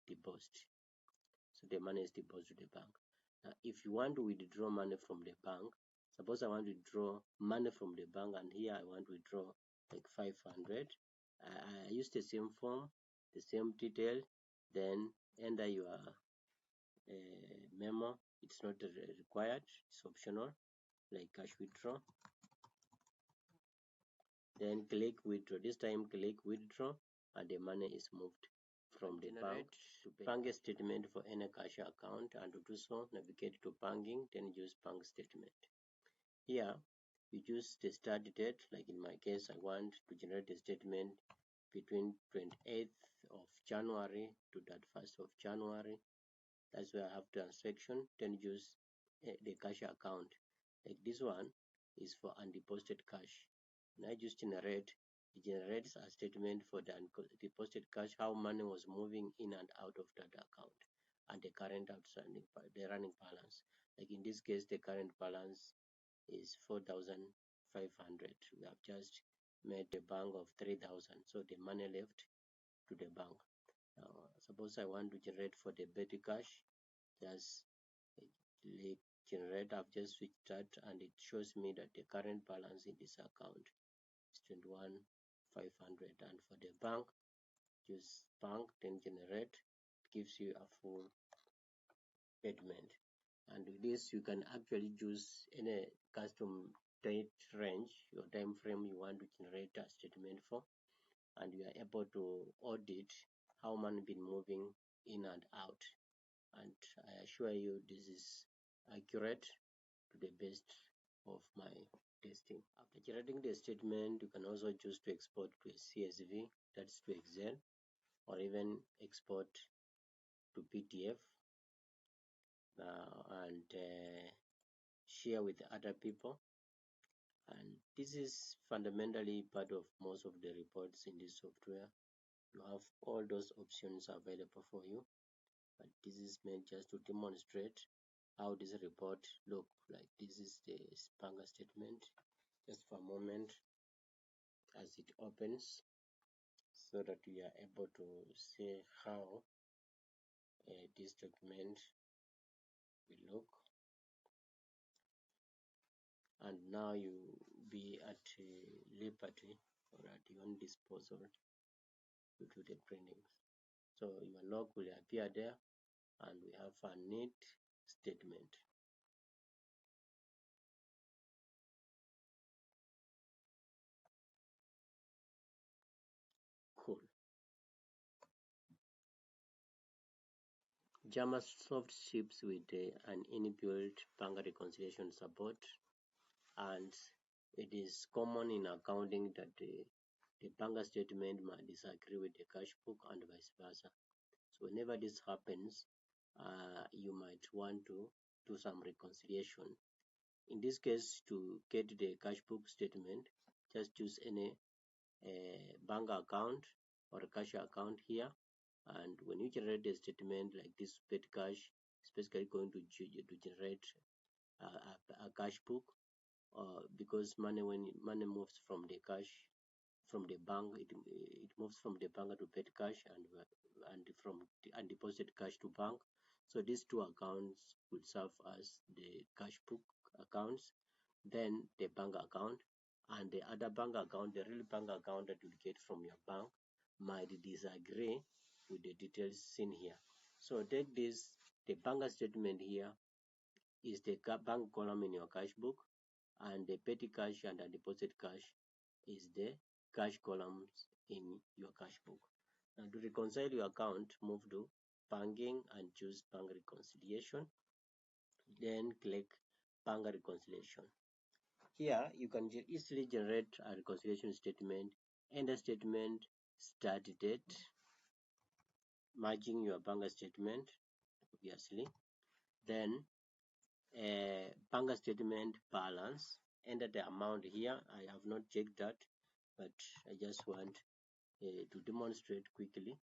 deposit. So the money is deposited to the bank. Now, if you want to withdraw money from the bank, suppose I want to withdraw money from the bank, and here I want to withdraw like 500. I use the same form, the same detail, then enter your memo. It's not required, it's optional, like cash withdraw. Then click withdraw. This time click withdraw, and the money is moved from the bank to bank statement for any cash account. And to do so, navigate to banking, then use bank statement. Here you choose the start date. Like in my case, I want to generate the statement between 28th of January to that 1st of January. That's where I have transaction. Then use the cash account. Like this one is for undeposited cash. And I just generate. It generates a statement for the deposited cash, how money was moving in and out of that account, and the current outstanding, the running balance. Like in this case, the current balance is 4,500. We have just made the bank of 3,000, so the money left to the bank. Now, suppose I want to generate for the petty cash, just click generate. I've just switched that, and it shows me that the current balance in this account is 21,500. And for the bank, choose bank, then generate. It gives you a full statement. And with this, you can actually choose any custom date range or time frame you want to generate a statement for, and you are able to audit how money been moving in and out. And I assure you this is accurate to the best of my testing. After generating the statement, you can also choose to export to a CSV, that's to Excel, or even export to PDF, and share with other people. And this is fundamentally part of most of the reports in this software. You have all those options available for you, but this is meant just to demonstrate how this report look like. This is the bank statement. Just for a moment as it opens, so that we are able to see how this document will look. And now you be at liberty or at your own disposal to do the printing. So your log will appear there, and we have a neat statement. Cool. ChamaSoft ships with an inbuilt bank reconciliation support, and it is common in accounting that the bank statement might disagree with the cash book and vice versa. So whenever this happens, you might want to do some reconciliation. In this case, to get the cash book statement, just choose any bank account or cash account here, and when you generate the statement like this, paid cash is basically going to generate a cash book, because when money moves from the cash from the bank, it moves from the bank to paid cash, and from and deposit cash to bank. So these two accounts will serve as the cash book accounts, then the bank account, and the other bank account, the real bank account that you get from your bank, might disagree with the details seen here. So take this, the bank statement here is the bank column in your cash book, and the petty cash and the deposit cash is the cash columns in your cash book. Now to reconcile your account, move to banking and choose bank reconciliation. Then click bank reconciliation. Here you can easily generate a reconciliation statement, end statement, start date, matching your bank statement, obviously. Then bank statement balance, enter the amount here. I have not checked that, but I just want to demonstrate quickly.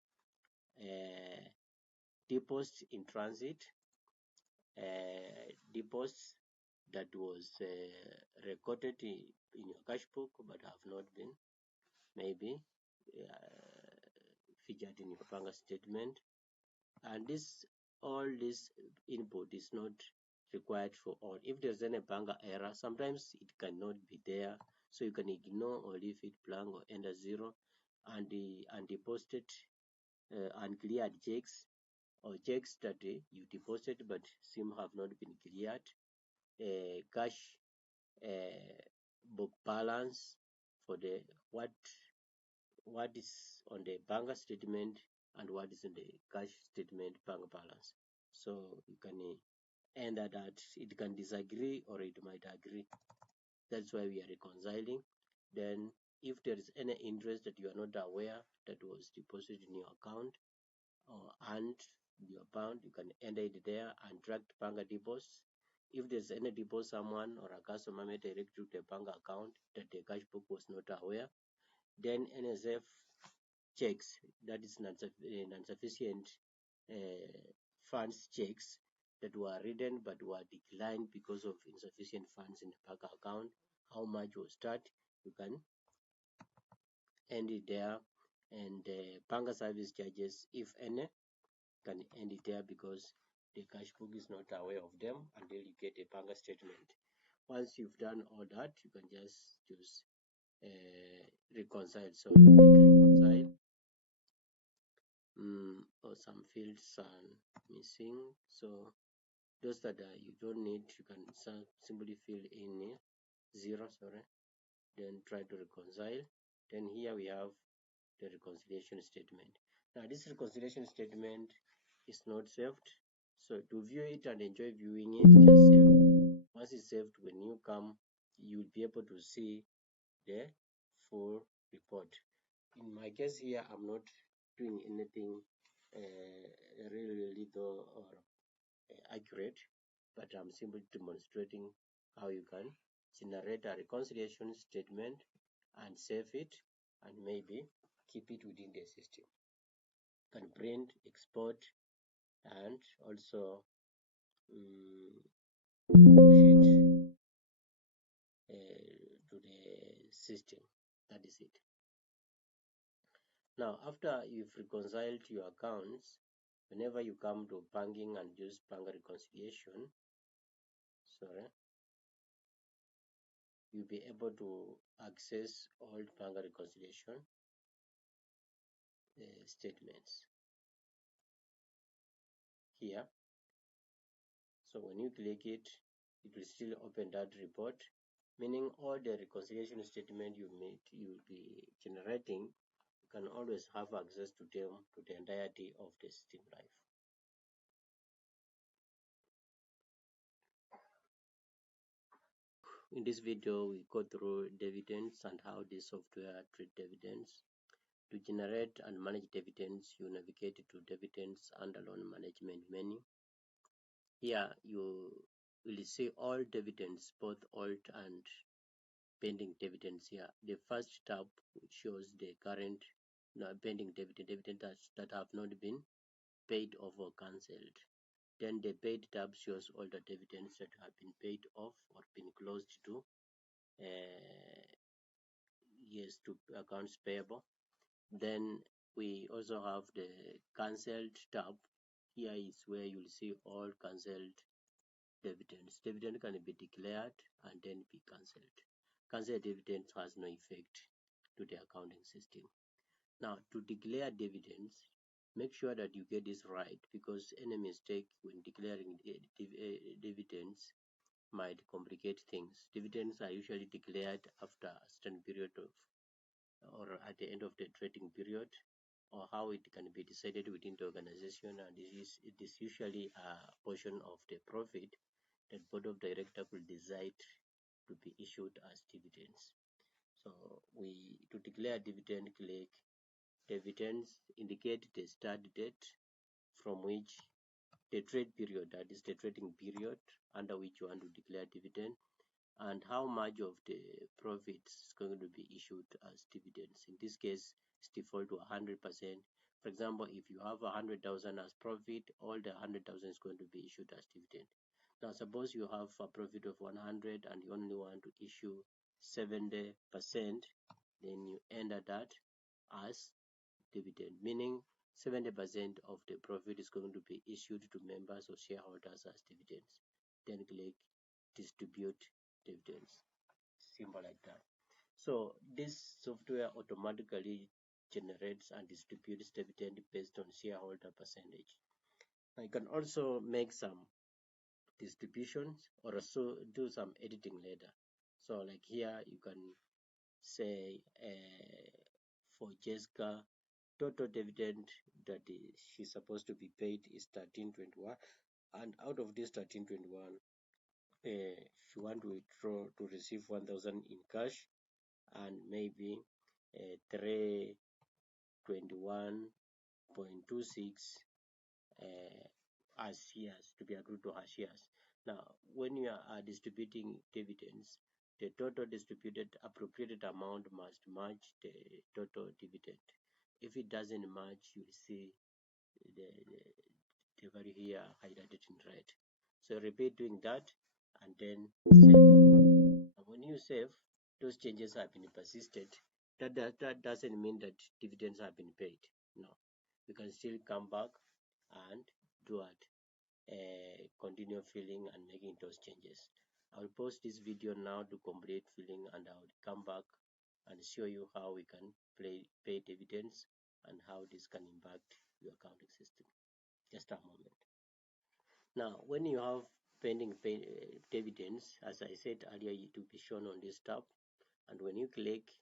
Deposit in transit, deposit that was recorded in your cash book but have not been maybe featured in your bank statement. And all this input is not required for all. If there's any bank error, sometimes it cannot be there, so you can ignore or leave it blank or enter 0. And deposited uncleared checks, or checks that you deposited but seem have not been cleared, cash book balance for the what is on the bank statement and what is in the cash statement bank balance. So you can enter that. It can disagree or it might agree. That's why we are reconciling. Then if there is any interest that you are not aware that was deposited in your account and your account, you can enter it there and track bank deposits. If there's any deposit someone or a customer may direct to the bank account that the cash book was not aware, then NSF checks, that is non-sufficient funds checks that were written but were declined because of insufficient funds in the bank account. How much was that? You can end it there. And bank service charges, if any, can end it there because the cash book is not aware of them until you get a bank statement. Once you've done all that, you can just choose reconcile. So click reconcile. Or some fields are missing, so those that you don't need, you can simply fill in 0, then try to reconcile. Then here we have the reconciliation statement. Now this reconciliation statement is not saved, so to view it and enjoy viewing it, just save. Once it's saved, when you come, you'll be able to see the full report. In my case here, I'm not doing anything really little or accurate, but I'm simply demonstrating how you can generate a reconciliation statement and save it and maybe keep it within the system. You can print, export, and also push it to the system. That is it. Now, after you've reconciled your accounts, whenever you come to banking and use bank reconciliation, you'll be able to access all bank reconciliation statements here. So when you click it, it will still open that report, meaning all the reconciliation statement you'll be generating, you can always have access to them to the entirety of the system life. In this video, we go through dividends and how this software treats dividends. To generate and manage dividends, you navigate to dividends under loan management menu. Here you will see all dividends, both old and pending dividends here. The first tab shows the current pending dividends that have not been paid off or cancelled. Then the paid tab shows all the dividends that have been paid off or been closed to to accounts payable. Then we also have the cancelled tab. Here is where you'll see all cancelled dividends. Dividend can be declared and then be cancelled. Cancelled dividends has no effect to the accounting system. Now, to declare dividends, make sure that you get this right, because any mistake when declaring dividends might complicate things. Dividends are usually declared after a certain period of or at the end of the trading period, or how it can be decided within the organization, and it is usually a portion of the profit that board of directors will decide to be issued as dividends. So to declare dividend, click dividends, indicate the start date from which the trade period, that is the trading period under which you want to declare dividend, and how much of the profits is going to be issued as dividends. In this case, it's default to 100%. For example, if you have 100,000 as profit, all the 100,000 is going to be issued as dividend. Now, suppose you have a profit of 100 and you only want to issue 70%, then you enter that as dividend, meaning 70% of the profit is going to be issued to members or shareholders as dividends. Then click distribute dividends. Simple like that. So this software automatically generates and distributes dividend based on shareholder percentage. I can also make some distributions or also do some editing later. So like here you can say for Jessica, total dividend that she's supposed to be paid is 1321, and out of this 1321, if you want to withdraw to receive 1000 in cash and maybe 321.26 as shares to be accrued to her shares. Now, when you are distributing dividends, the total distributed appropriated amount must match the total dividend. If it doesn't match, you will see the value here highlighted in red. So repeat doing that and then save. And when you save, those changes have been persisted. That doesn't mean that dividends have been paid. No, you can still come back and do it. Continue filling and making those changes. I will post this video now to complete filling, and I will come back and show you how we can pay dividends and how this can impact your accounting system. Just a moment. Now, when you have pending dividends, as I said earlier, it will be shown on this tab, and when you click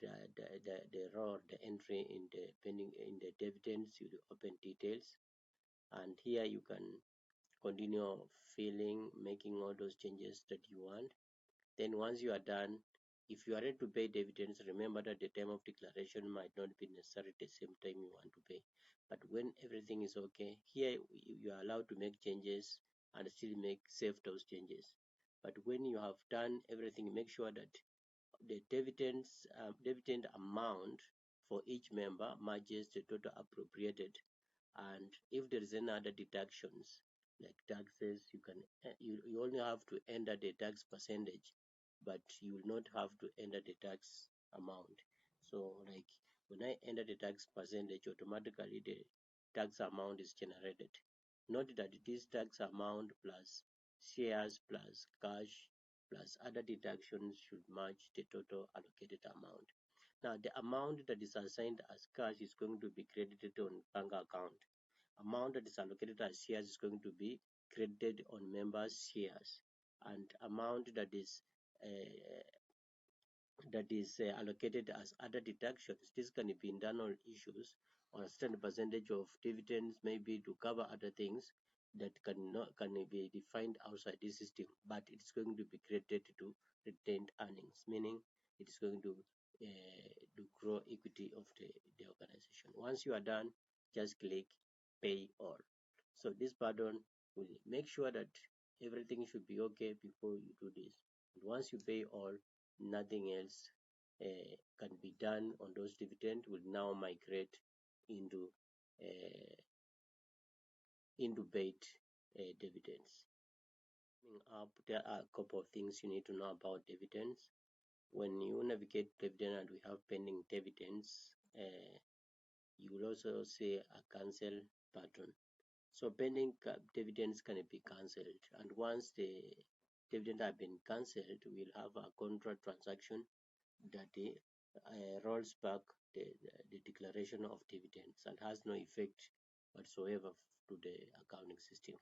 the row, the entry in the pending in the dividends, you will open details, and here you can continue filling, making all those changes that you want. Then once you are done, if you are ready to pay dividends, remember that the time of declaration might not be necessarily the same time you want to pay. But when everything is okay, here you are allowed to make changes and still save those changes. But when you have done everything, make sure that the dividend amount for each member matches the total appropriated, and if there is any other deductions like taxes, you only have to enter the tax percentage, but you will not have to enter the tax amount. So like when I enter the tax percentage, automatically the tax amount is generated. Note that this tax amount plus shares plus cash plus other deductions should match the total allocated amount. Now, the amount that is assigned as cash is going to be credited on bank account. Amount that is allocated as shares is going to be credited on members' shares, and amount that is allocated as other deductions. This can be internal issues or a certain percentage of dividends, maybe to cover other things that can be defined outside this system, but it's going to be credited to retained earnings, meaning it is going to grow equity of the organization. Once you are done, just click pay all. So this button will make sure that everything should be okay before you do this. And once you pay all, nothing else can be done on those dividends will now migrate into paid dividends. Coming up, there are a couple of things you need to know about dividends. When you navigate dividend and we have pending dividends, you will also see a cancel button. So pending dividends can be cancelled, and once the dividend have been cancelled, we'll have a contract transaction that rolls back the declaration of dividends and has no effect whatsoever to the accounting system.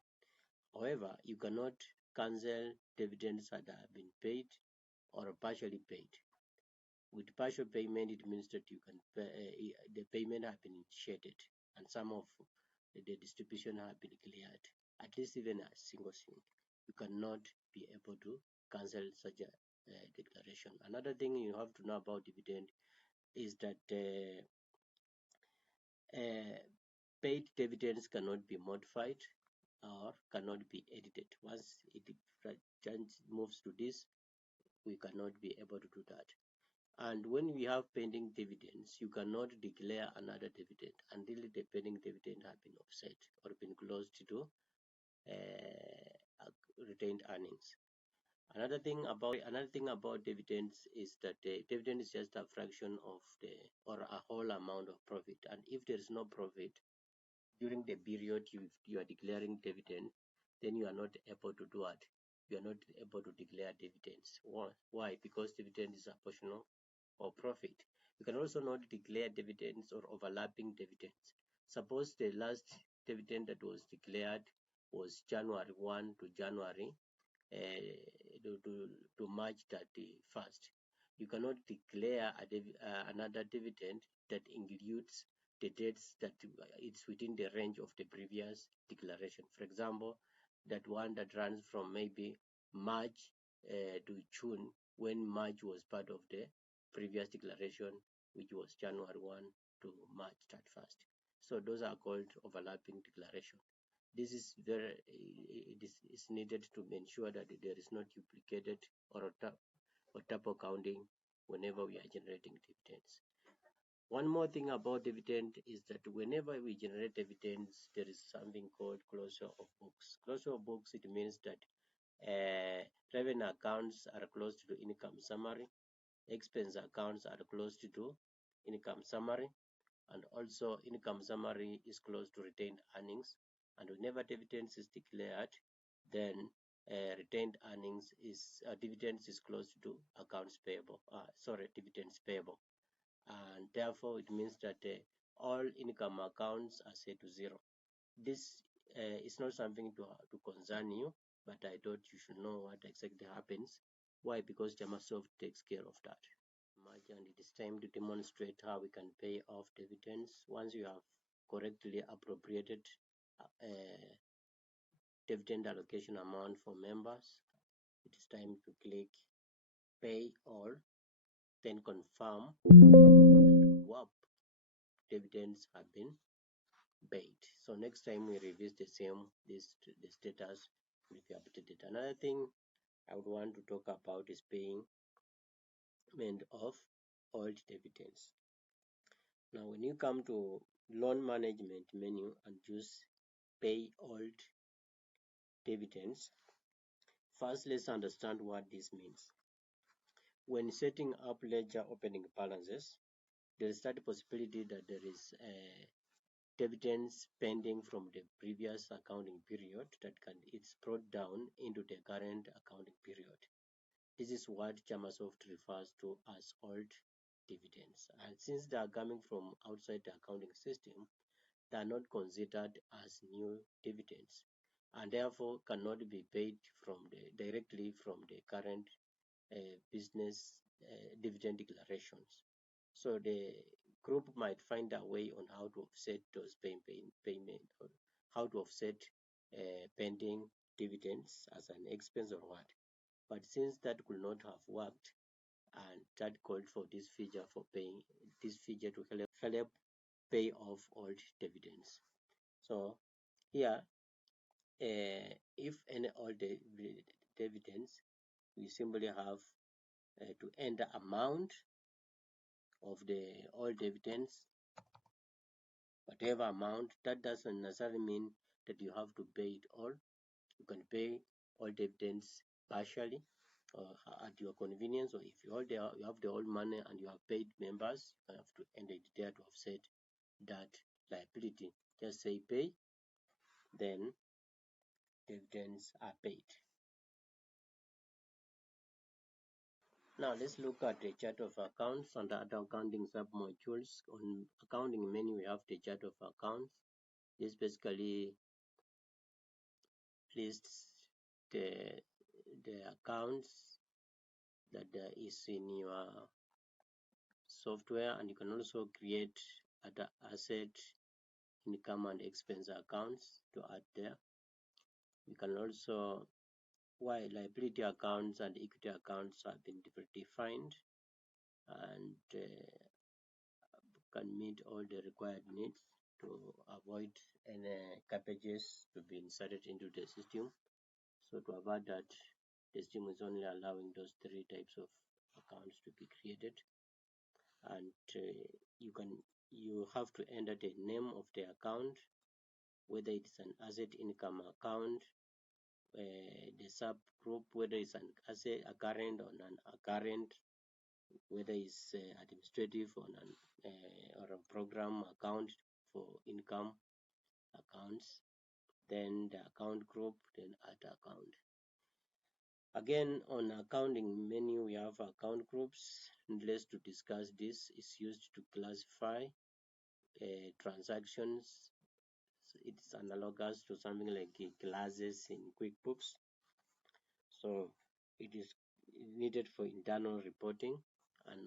However, you cannot cancel dividends that have been paid or partially paid. With partial payment, it means that you can pay, the payment have been initiated and some of the distribution have been cleared, at least even a single thing. You cannot be able to cancel such a declaration. Another thing you have to know about dividend is that paid dividends cannot be modified or cannot be edited. Once it moves to this, we cannot be able to do that. And when we have pending dividends, you cannot declare another dividend until the pending dividend have been offset or been closed to retained earnings. Another thing about dividends is that the dividend is just a fraction of the or a whole amount of profit. And if there is no profit during the period you are declaring dividend, then you are not able to do it. You are not able to declare dividends. Why? Because dividend is a portion of profit. You can also not declare dividends or overlapping dividends. Suppose the last dividend that was declared was January 1 to January to March 31st. You cannot declare another dividend that includes the dates that it's within the range of the previous declaration. For example, that one that runs from maybe March to June, when March was part of the previous declaration, which was January 1 to March 31st. So those are called overlapping declaration. This is it is needed to ensure that there is not duplicated or double counting whenever we are generating dividends. One more thing about dividend is that whenever we generate dividends, there is something called closure of books. Closure of books, it means that revenue accounts are closed to income summary, expense accounts are closed to income summary, and also income summary is close to retained earnings. And whenever dividends is declared, then retained earnings is dividends is close to accounts payable. Dividends payable, and therefore it means that all income accounts are set to zero. This is not something to concern you, but I thought you should know what exactly happens. Why? Because ChamaSoft takes care of that. And it is time to demonstrate how we can pay off dividends. Once you have correctly appropriated dividend allocation amount for members, it is time to click pay all, then confirm, and whoop, dividends have been paid. So next time we revisit the status will be updated. Another thing I would want to talk about is payment of old dividends. Now when you come to loan management menu and choose pay old dividends, first let's understand what this means. When setting up ledger opening balances, there is that possibility that there is dividends pending from the previous accounting period that it's brought down into the current accounting period. This is what ChamaSoft refers to as old dividends. And since they are coming from outside the accounting system, they are not considered as new dividends and therefore cannot be paid directly from the current business dividend declarations. So the group might find a way on how to offset those payment or how to offset pending dividends as an expense or what. But since that could not have worked, and that called for this feature to help pay off old dividends. So here, if any old dividends, we simply have to enter amount of the old dividends, whatever amount. That doesn't necessarily mean that you have to pay it all. You can pay all dividends partially or at your convenience, or if you have the old money and you have paid members, you have to enter it there to offset that liability. Just say pay, then dividends are paid. Now let's look at the chart of accounts under other accounting sub-modules. On accounting menu, we have the chart of accounts. This basically lists the accounts that is in your software, and you can also create other asset, income and expense accounts to add there. You can also, while liability accounts and equity accounts have been defined and can meet all the required needs to avoid any cappages to be inserted into the system. So to avoid that, the system is only allowing those three types of accounts to be created, and you have to enter the name of the account, whether it's an asset income account, the subgroup, whether it's an asset, a current or non-current, whether it's administrative or or a program account for income accounts, then the account group, then add account. Again, on accounting menu, we have account groups. Needless to discuss, this is used to classify transactions. It's analogous to something like classes in QuickBooks. So it is needed for internal reporting and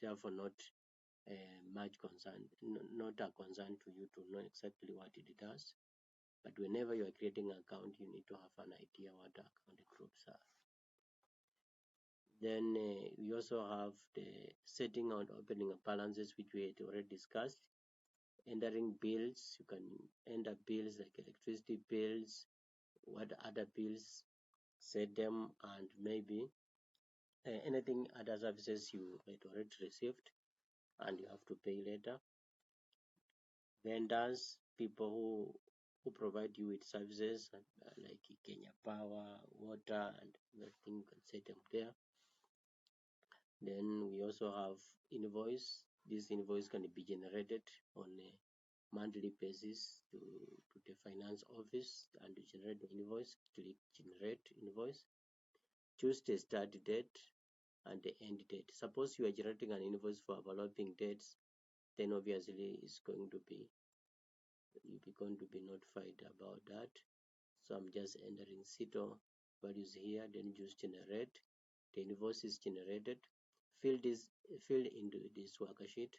therefore not much concern, not a concern to you to know exactly what it does. But whenever you are creating an account, you need to have an idea what the account groups are. Then we also have the setting and opening of balances, which we had already discussed. Entering bills, you can enter bills like electricity bills, what other bills, set them, and maybe anything other services you had already received and you have to pay later. Vendors, people who provide you with services like Kenya Power, water, and everything, you can set them there. Then we also have invoice. This invoice can be generated on a monthly basis to the finance office, and to generate the invoice, click generate invoice. Choose the start date and the end date. Suppose you are generating an invoice for overlapping dates, then obviously you're going to be notified about that. So I'm just entering CITO values here, then choose generate. The invoice is generated. Fill into this worksheet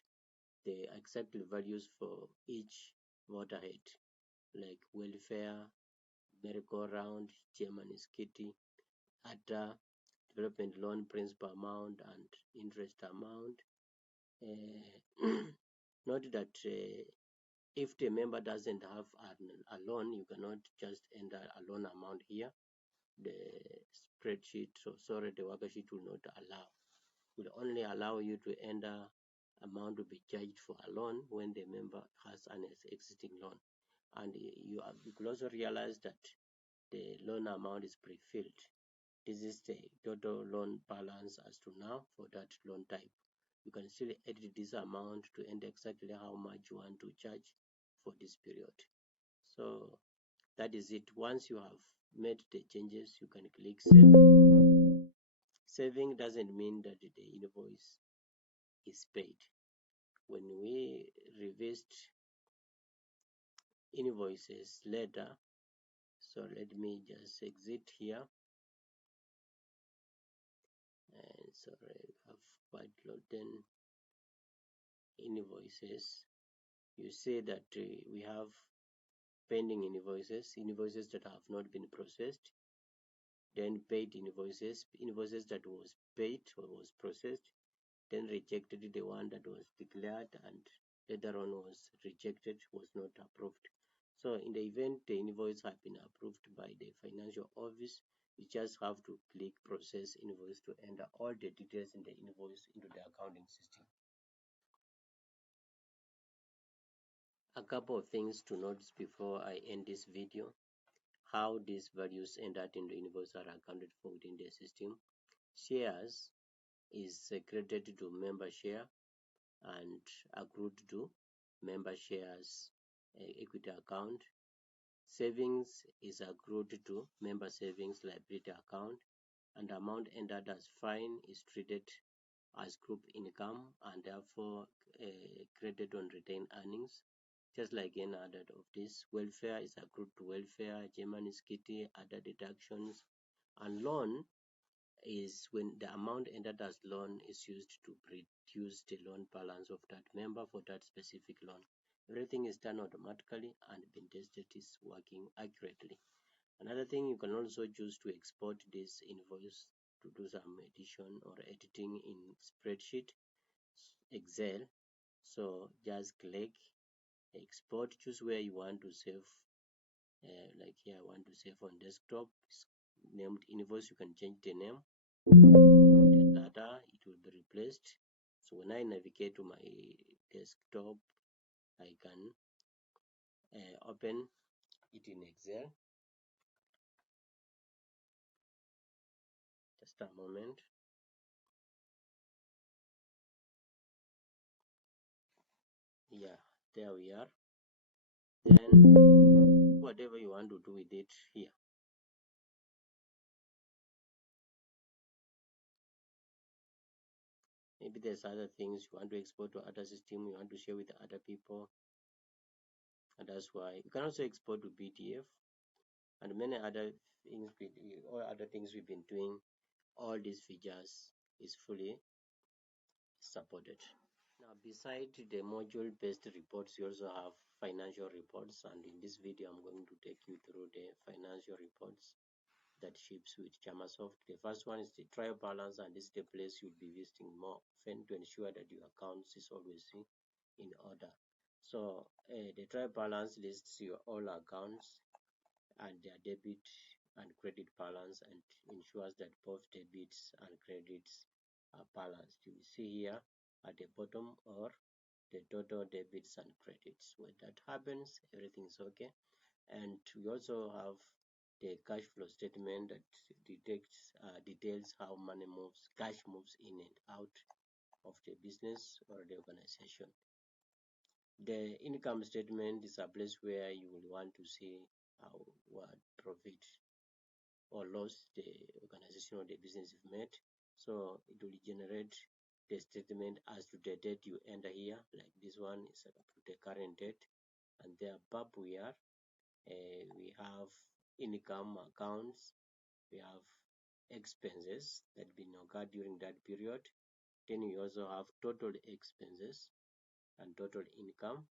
the accepted values for each water head, like welfare, merry-go-round, Germany's kitty, ADA, development loan principal amount and interest amount. Note that if the member doesn't have a loan, you cannot just enter a loan amount here. The spreadsheet, the worksheet will not allow. Will only allow you to enter amount to be charged for a loan when the member has an existing loan. And you could also realize that the loan amount is pre-filled. This is the total loan balance as to now for that loan type. You can still edit this amount to enter exactly how much you want to charge for this period. So that is it. Once you have made the changes, you can click save. Saving doesn't mean that the invoice is paid. When we revisit invoices later, so let me just exit here, and sorry, I have quite loaded invoices. You see that we have pending invoices that have not been processed, then paid invoices that was paid or was processed, then rejected, the one that was declared and later on was rejected, was not approved. So in the event the invoice has been approved by the financial office, you just have to click process invoice to enter all the details in the invoice into the accounting system. A couple of things to notice before I end this video: how these values entered in the invoice are accounted for within the system. Shares is credited to member share and accrued to member shares equity account. Savings is accrued to member savings liability account, and the amount entered as fine is treated as group income and therefore credited on retained earnings. Just like any other of this, welfare is accrued to welfare, Germany's kitty, other deductions, and loan is when the amount entered as loan is used to reduce the loan balance of that member for that specific loan. Everything is done automatically and been tested is working accurately. Another thing, you can also choose to export this invoice to do some addition or editing in spreadsheet, Excel. So just click export, choose where you want to save. Like here, I want to save on desktop. It's named invoice. You can change the name. The data, it will be replaced. So when I navigate to my desktop, I can open it in Excel. Just a moment. Yeah, there we are. Then whatever you want to do with it here. Maybe there's other things you want to export to other system, you want to share with other people, and that's why you can also export to PDF and many other things. All other things we've been doing, all these features is fully supported. Now, beside the module-based reports, you also have financial reports, and in this video, I'm going to take you through the financial reports that ships with ChamaSoft. The first one is the trial balance, and this is the place you'll be visiting more often to ensure that your accounts is always in order. So the trial balance lists your all accounts and their debit and credit balance and ensures that both debits and credits are balanced. You will see here at the bottom or the total debits and credits. When that happens, everything is okay. And we also have the cash flow statement that details how money moves, cash moves in and out of the business or the organization. The income statement is a place where you will want to see what profit or loss the organization or the business have made. So it will generate the statement as to the date you enter here, like this one is up to the current date, and there above we have income accounts, we have expenses that been occurred during that period. Then we also have total expenses and total income,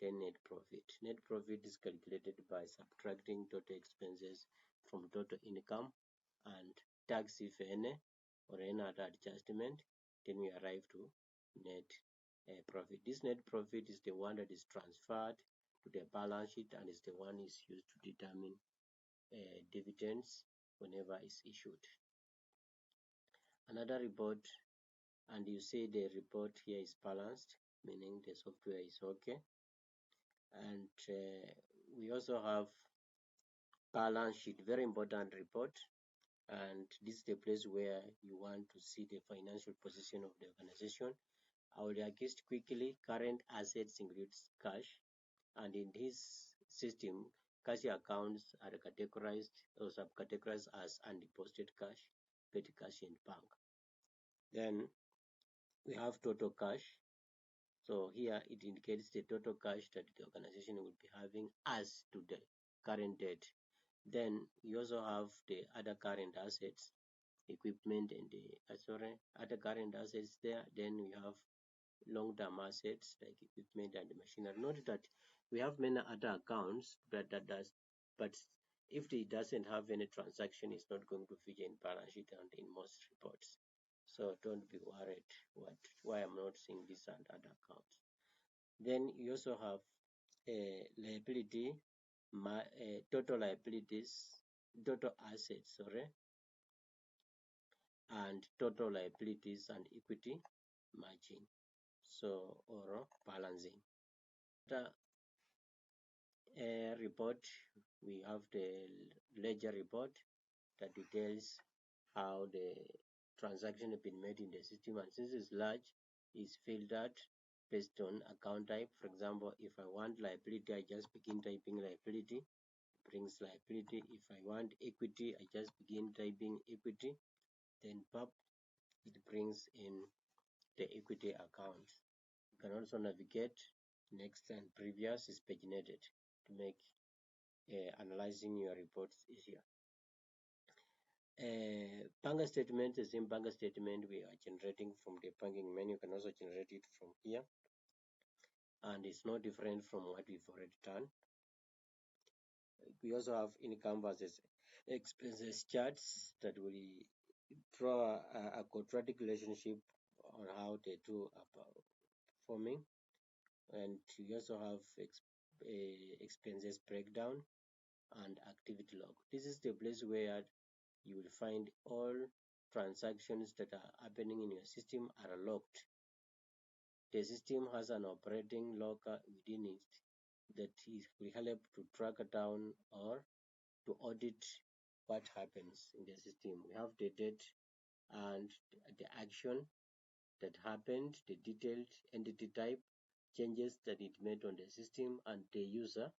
then net profit. Net profit is calculated by subtracting total expenses from total income and tax if any or any other adjustment, then we arrive to net profit. This net profit is the one that is transferred to the balance sheet and is the one is used to determine dividends whenever it's issued. Another report, and you see the report here is balanced, meaning the software is okay. And we also have balance sheet, very important report, and this is the place where you want to see the financial position of the organization. I will list quickly. Current assets includes cash, and in this system, cash accounts are categorized or subcategorized as undeposited cash, petty cash, and bank. Then we have total cash. So here it indicates the total cash that the organization will be having as to the current date. Then we also have the other current assets, equipment and the other current assets there. Then we have long-term assets like equipment and machinery. Note that we have many other accounts but if it doesn't have any transaction, it's not going to feature in balance sheet and in most reports. So don't be worried why I'm not seeing this and other accounts. Then you also have liability, total liabilities, total assets, and total liabilities and equity matching, so or balancing. The report, we have the ledger report that details how the transaction have been made in the system, and since it's large, is filtered based on account type. For example, if I want liability, I just begin typing liability, brings liability. If I want equity, I just begin typing equity, then pop, it brings in the equity account. You can also navigate next and previous is paginated to make analyzing your reports easier. Bank statement, the same bank statement we are generating from the banking menu. You can also generate it from here, and it's no different from what we've already done. We also have income versus expenses charts that will draw a quadratic relationship on how the two are performing. And we also have expenses breakdown and activity log. This is the place where you will find all transactions that are happening in your system are logged. The system has an operating logger within it that will help to track down or to audit what happens in the system. We have the date and the action that happened, the detailed entity type, changes that it made on the system, and the user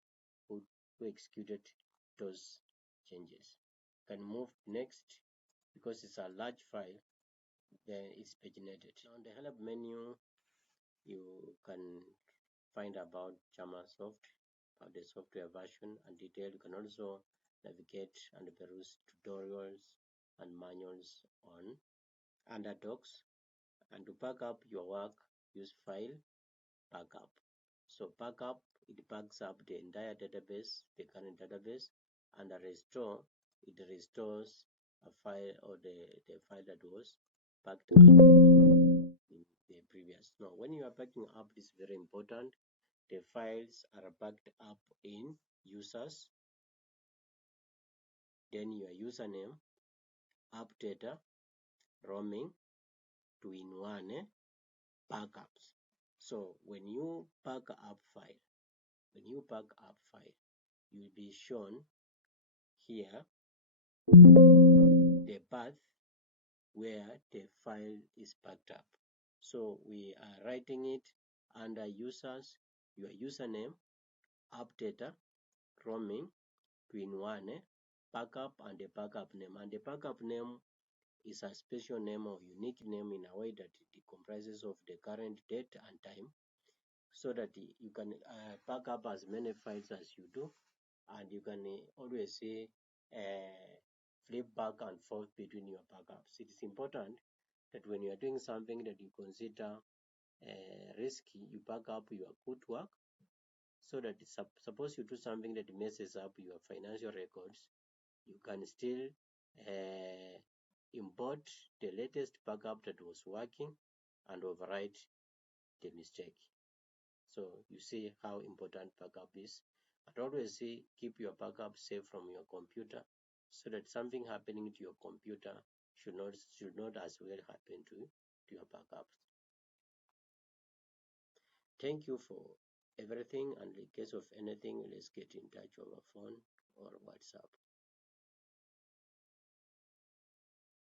who executed those changes. Can move next because it's a large file, then it's paginated. On the help menu, you can find about ChamaSoft, about the software version and detail. You can also navigate and peruse tutorials and manuals on under docs. And to back up your work, use file backup. So backup, it backs up the entire database, the current database, and a restore, it restores a file or the file that was backed up in the previous. Now, when you are backing up, it's very important. The files are backed up in users, then your username, app data, roaming, two-in-one backups. So when you back up file, you'll be shown here the path where the file is backed up. So we are writing it under users, your username, app data, roaming, two-in-one backup, and the backup name. And the backup name is a special name or unique name in a way that it comprises of the current date and time, so that you can back up as many files as you do, and you can always say flip back and forth between your backups. It is important that when you are doing something that you consider risky, you back up your good work, so that suppose you do something that messes up your financial records, you can still import the latest backup that was working and overwrite the mistake. So you see how important backup is. And always say keep your backup safe from your computer, so that something happening to your computer should not as well happen to your backups. Thank you for everything, and in case of anything, let's get in touch over phone or WhatsApp.